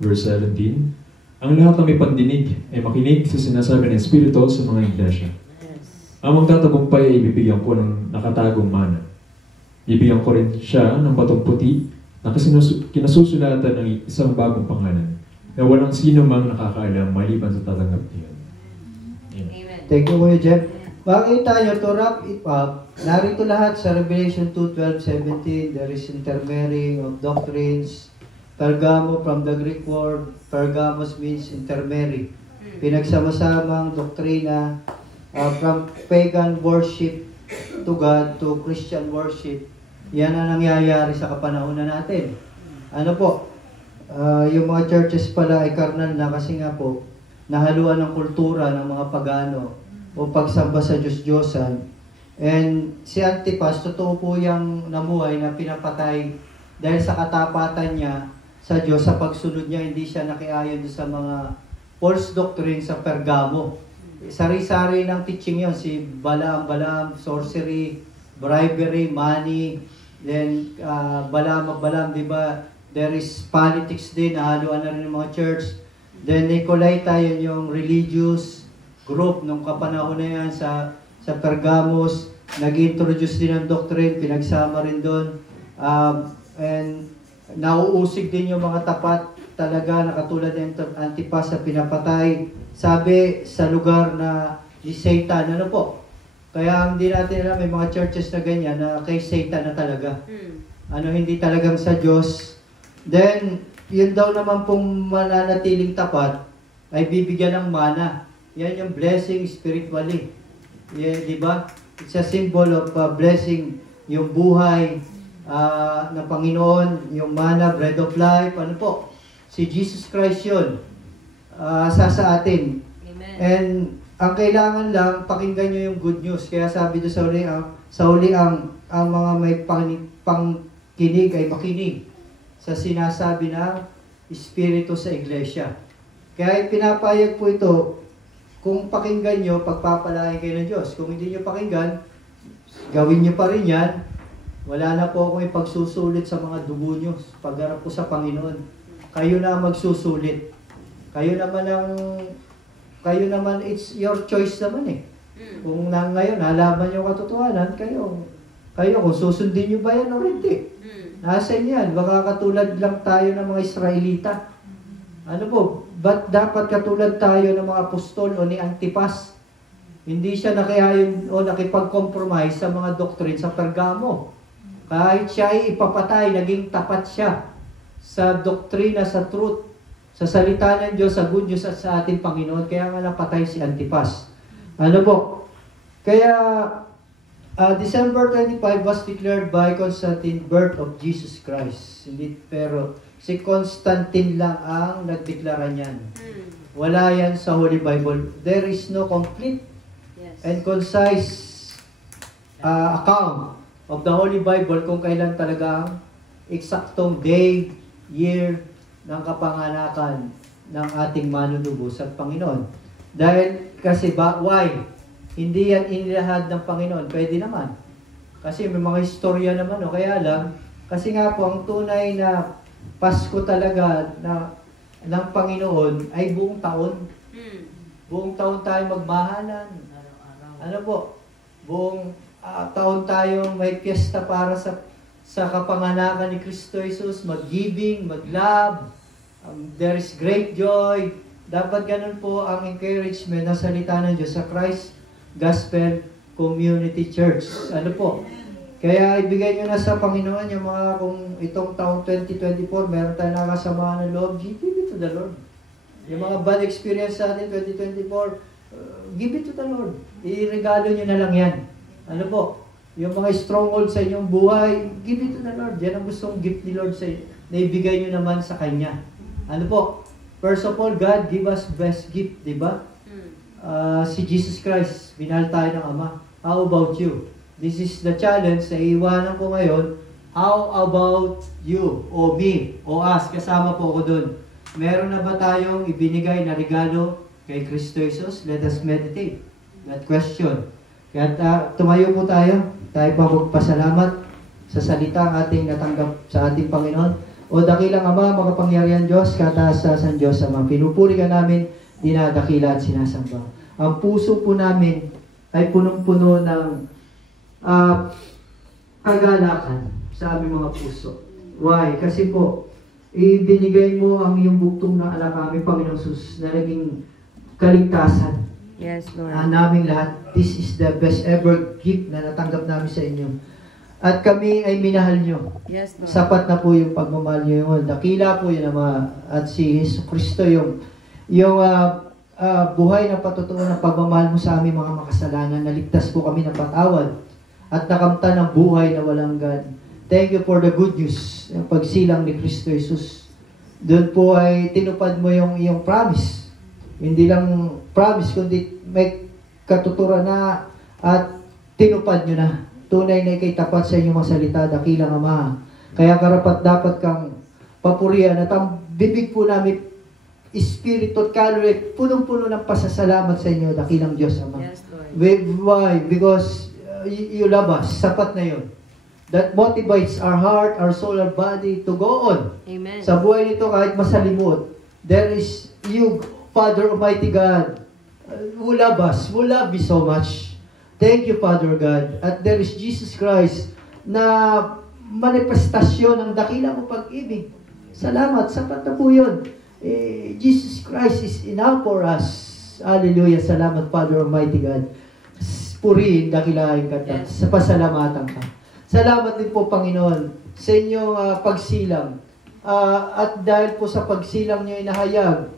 Verse 17, ang lahat na may pandinig ay makinig sa sinasabi ng Espiritu sa mga iglesia. Ang magtatagumpay ay bibigyan ko ng nakatagong mana. Bibigyan ko rin siya ng batong puti na kinasusulatan ng isang bagong pangalan na walang sino mang nakakaalam maliban sa tatanggap niya. Amen. Thank you, Kuya Jeff. Makita nyo, to wrap it up, narito lahat sa Revelation 2:12-17, there is intermarrying of doctrines. Pergamo from the Greek word, pergamos means intermarry. Pinagsama-samang doktrina from pagan worship to God to Christian worship. Yan ang nangyayari sa kapanahunan natin. Ano po? Yung mga churches pala ay karnal na kasi nga po, nahaluan ng kultura ng mga pagano o pagsamba sa Diyos-Diyosan. And si Antipas, totoo po yung namuhay na pinapatay dahil sa katapatan niya sa Diyos, sa pagsunod niya, hindi siya nakiayon sa mga false doctrine sa Pergamo. Sari-sari ng teaching yon, si Balaam, sorcery, bribery, money, then Balaam, di ba? There is politics din, nahaluan na rin ng mga church. Then Nicolaita, yun yung religious group nung kapanahon na yan sa Pergamos. Nag-introduce din ng doctrine, pinagsama rin doon. And nauusig din yung mga tapat talaga na katulad ng Antipas na pinapatay. Sabi sa lugar na ni Satan, ano po? Kaya hindi natin alam, may mga churches na ganyan na kay Satan na talaga. Hindi talagang sa Diyos. Then, yun daw naman pong mananatiling tapat ay bibigyan ng mana. Yan yung blessing spiritually. Yeah, di ba? It's a symbol of blessing, yung buhay ng Panginoon, yung mana, bread of life, ano po? Si Jesus Christ yun. Sa atin. Amen. And ang kailangan lang, pakinggan nyo yung good news. Kaya sabi doon sa huli ang mga may pangkinig ay makinig sa sinasabi ng Espiritu sa Iglesia. Kaya pinapayag po ito, kung pakinggan nyo, pagpapalain kayo ng Diyos. Kung hindi nyo pakinggan, gawin nyo pa rin yan. Wala na po akong ipagsusulit sa mga dugo nyo pagharap po sa Panginoon. Kayo na magsusulit. Kayo naman, it's your choice naman eh. Kung ngayon, nalaman nyo katotohanan, kayo kung susundin nyo ba yan o hindi. Nasa inyo yan. Baka katulad lang tayo ng mga Israelita. Ano po, ba't dapat katulad tayo ng mga apostol o ni Antipas? Hindi siya nakihayon o nakipag-compromise sa mga doctrine sa Pergamo. Kahit siya ay ipapatay, naging tapat siya sa doktrina, sa truth, sa salita ng Diyos, sa good news at sa ating Panginoon. Kaya nga napatay si Antipas. Ano po? Kaya, December 25 was declared by Constantine, birth of Jesus Christ. Hindi, pero si Constantine lang ang nagdeklara niyan. Wala yan sa Holy Bible. There is no complete and concise account of the Holy Bible kung kailan talaga ang eksaktong day, year ng kapanganakan ng ating manunubos at Panginoon. Dahil kasi why? Hindi yan inilahad ng Panginoon. Pwede naman. Kasi may mga istorya naman. Kaya lang, kasi nga po ang tunay na Pasko talaga ng Panginoon ay buong taon. Buong taon tayo magmahalan. Ano po? Buong taon tayo may piyesta para sa kapanganakan ni Kristo Jesus, mag-giving, mag-love, there is great joy. Dapat ganun po ang encouragement na salita ng Diyos sa Christ Gospel Community Church. Ano po? Kaya ibigay nyo na sa Panginoon yung mga, kung itong taong 2024, meron tayo nakasama ng loob, give it to the Lord. Yung mga bad experience sa atin, 2024, give it to the Lord. Iregalo nyo na lang yan. Ano po? Yung mga stronghold sa inyong buhay, give it to the Lord. Yan ang gustong gift ni Lord sa na ibigay nyo naman sa Kanya. Ano po? First of all, God give us best gift, di ba? Si Jesus Christ, binahal tayo ng Ama. How about you? This is the challenge na iiwanan ko ngayon. How about you? O me? O us? Kasama po ako dun. Meron na ba tayong ibinigay na regalo kay Kristo Jesus? Let us meditate that question. Kaya tumayo po tayo. Tayo pa magpasalamat sa salita ang ating natanggap sa ating Panginoon. O dakilang Ama, makapangyarihan Diyos, kataasan Diyos Ama. Pinupuri ka namin, dinadakila at sinasamba. Ang puso po namin ay punong-puno ng kagalakan sa aming mga puso. Why? Kasi po, ibinigay mo ang iyong buktong na anak namin, Panginoon Jesus, na naging kaligtasan. Yes, Lord. Naming lahat, this is the best ever gift na natanggap namin sa inyo. At kami ay minahal nyo. Yes, Lord. Sapat na po yung pagmamahal nyo yun. Dakila po yun, Ama. At si Jesu Cristo yung buhay na patutuo na pagmamahal mo sa aming mga makasalanan. Naligtas po kami ng patawad at nakamtan ng buhay na walang hanggan. Thank you for the good news. Yung pagsilang ni Kristo Jesus. Doon po ay tinupad mo yung iyong promise. Hindi lang promise, kundi may katuturan na at tinupad nyo na. Tunay na ikay tapat sa inyong mga salita, dakilang Ama. Kaya karapat dapat kang papurihan at ang bibig po namin, espiritu at kaluluwa, punong-puno ng pasasalamat sa inyo, dakilang Diyos Ama. Yes, Lord. Why? Because you love us. Sapat na yun. That motivates our heart, our soul, our body to go on. Amen. Sa buhay nito, kahit masalimot, there is you, Father Almighty God, who love us, who love you so much. Thank you, Father God. At there is Jesus Christ na manifestasyon ng dakila mo pag-ibig. Salamat, sapat na po yun. Jesus Christ is enough for us. Hallelujah. Salamat, Father Almighty God. Purihin, dakilahin ka. Yes. Sa pasalamatan ka. Salamat din po, Panginoon, sa inyong pagsilang. At dahil po sa pagsilang niyo inahayag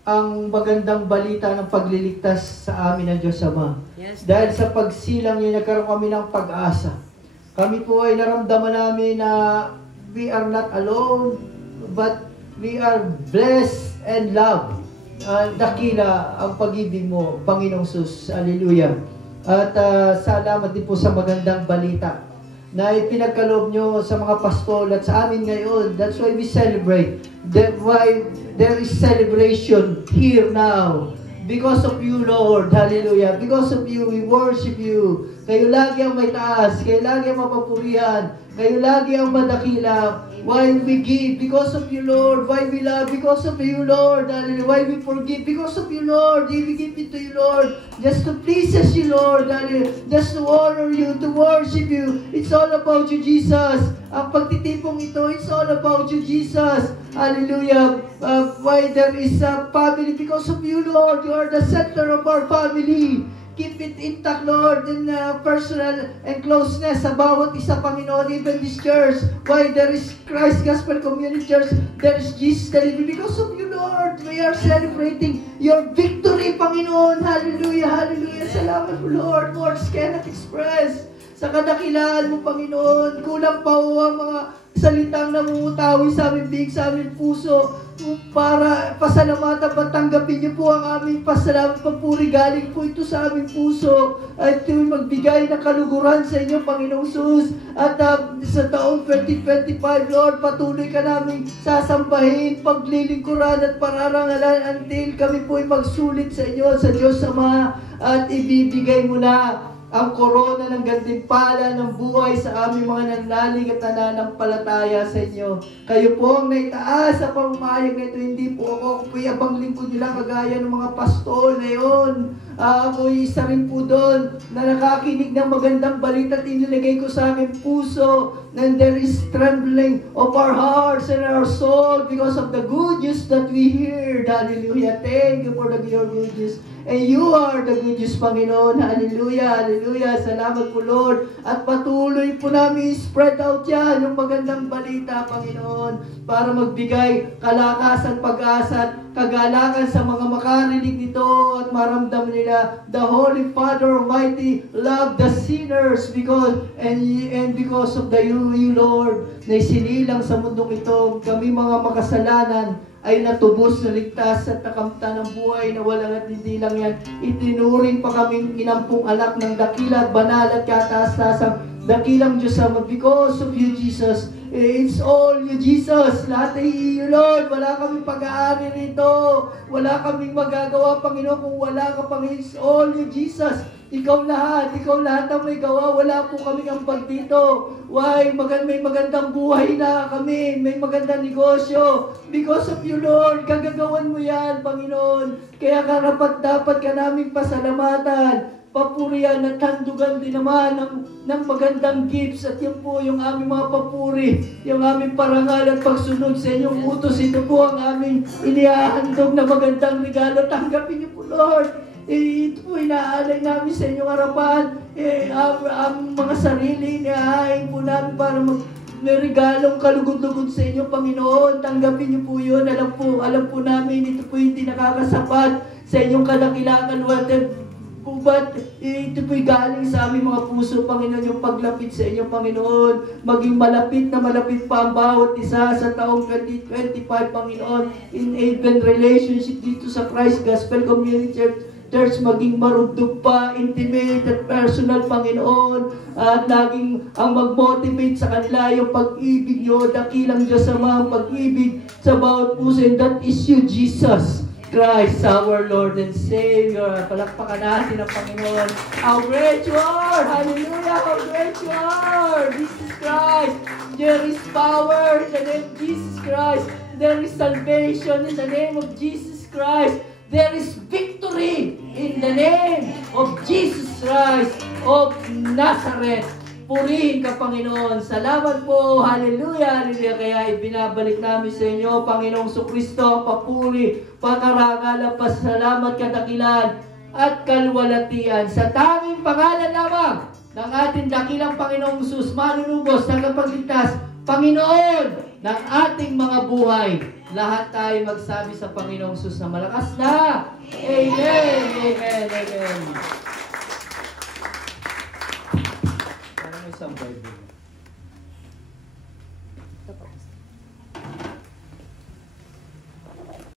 ang magandang balita ng pagliligtas sa amin ng Diyos Ama. Yes. Dahil sa pagsilang niyo, nagkaroon kami ng pag-asa. Kami po ay naramdaman namin na we are not alone, but we are blessed and loved dakila ang pag-ibig mo, Panginoong Sus. Hallelujah. At salamat din po sa magandang balita na ipinagkaloob nyo sa mga pastol at sa amin ngayon. That's why we celebrate. That's why there is celebration here now. Because of you, Lord. Hallelujah. Because of you, we worship you. Kayo lagi ang may taas. Kayo lagi ang mapapurihan. Kayo lagi ang madakila. Why we give? Because of you, Lord. Why we love? Because of you, Lord. Hallelujah. Why we forgive? Because of you, Lord. We give it to you, Lord. Just to please us, you, Lord. Hallelujah. Just to honor you, to worship you. It's all about you, Jesus. Ang pagtitipong ito, it's all about you, Jesus. Hallelujah. Why there is a family? Because of you, Lord. You are the center of our family. Keep it intact, Lord, in personal and closeness sa bawat isa, Panginoon, even this church. Why there is Christ Gospel Community Church, there is Jesus Delivery. Because of you, Lord, we are celebrating your victory, Panginoon. Hallelujah, hallelujah. Salamat po, Lord. Words cannot express sa kadakilaan mo, Panginoon. Kulang pa ho ang mga salitang namumutawi sa aming big, sa aming puso, para pasalamatan, patanggapin niyo po ang aming pasalamat, papuri, galing po ito sa aming puso, at ito magbigay ng kaluguran sa inyo, Panginoong Sus. At sa taong 2025, Lord, patuloy ka namin sasambahin, paglilingkuran at pararangalan until kami po ay magsulit sa inyo, sa Diyos Ama, at ibibigay mo na ang korona ng gantimpala ng buhay sa aming mga nananalig at nananampalataya sa inyo. Kayo po ang naitaas sa pamamayag na ito. Hindi po ako abang lingkod nila kagaya ng mga pastol ngayon. Ako isa rin po doon na nakakinig ng magandang balita at inilagay ko sa aking puso. And there is trembling of our hearts and our soul because of the good news that we heard. Hallelujah. Thank you for your good news. And you are the good news, Panginoon. Hallelujah, hallelujah. Salamat po, Lord. At patuloy po namin spread out yan, yung magandang balita, Panginoon, para magbigay kalakasan, pag-asa at kagalakan sa mga makarinig nito at maramdam nila the Holy Father Almighty love the sinners because of the you, Lord, na isinilang sa mundong ito, kami mga makasalanan ay natubos, naligtas at nakamtan ng buhay na walang at hindi lang yan. Itinuring pa kaming inampung anak ng dakila, banal at kataas-tasang dakilang Diyos Ama. Because of you, Jesus. It's all you, Jesus. Lahat ay iyo, Lord. Wala kaming pag-aari rito. Wala kaming magagawa, Panginoon, kung wala ka, Panginoon. It's all you, Jesus. Ikaw lahat ang may gawa. Wala po kaming ambag dito. Why? May magandang buhay na kami. May magandang negosyo. Because of you, Lord. Gagagawan mo yan, Panginoon. Kaya dapat ka naming pasalamatan, papurihan at handugan din naman ng magandang gifts. At yun po yung aming mga papuri, yung aming parangal at pagsunod sa inyong utos. Ito po ang aming inihahandog na magandang regalo. Tanggapin niyo po, Lord. Ito po inaalay namin sa inyong harapan. Ang mga sarili, inihahain po namin para may regalong kalugod-lugod sa inyo, Panginoon. Tanggapin niyo po yun. Alam po namin, ito po hindi nakakasapat sa inyong kadakilangan. But ito po'y galing sa aming mga puso, Panginoon, yung paglapit sa inyo, Panginoon. Maging malapit pa ang bawat isa sa taong 2025, Panginoon. In even relationship dito sa Christ Gospel Community Church, maging marugdog pa, intimate at personal, Panginoon. At laging ang mag-motivate sa kanila yung pag-ibig nyo, dakilang Diyos Ama, ang pag-ibig sa bawat puso. And that is you, Jesus Christ, our Lord and Savior. Palakpakan natin ang Panginoon. How great you are! Hallelujah! How great you are! Jesus Christ! There is power in the name of Jesus Christ. There is salvation in the name of Jesus Christ. There is victory in the name of Jesus Christ of Nazareth. Purihin ka, Panginoon. Salamat po. Hallelujah. Hallelujah. Kaya ibinabalik namin sa inyo, Panginoong Kristo, ang papuri, pakarangal, pasalamat, kadakilan, at kalwalatian. Sa tanging pangalan lamang ng ating dakilang Panginoong Jesus, manunubos, tagapagligtas, Panginoon ng ating mga buhay. Lahat tayo magsabi sa Panginoong Jesus na malakas na. Amen. Amen. Amen. Parang may isang Bible.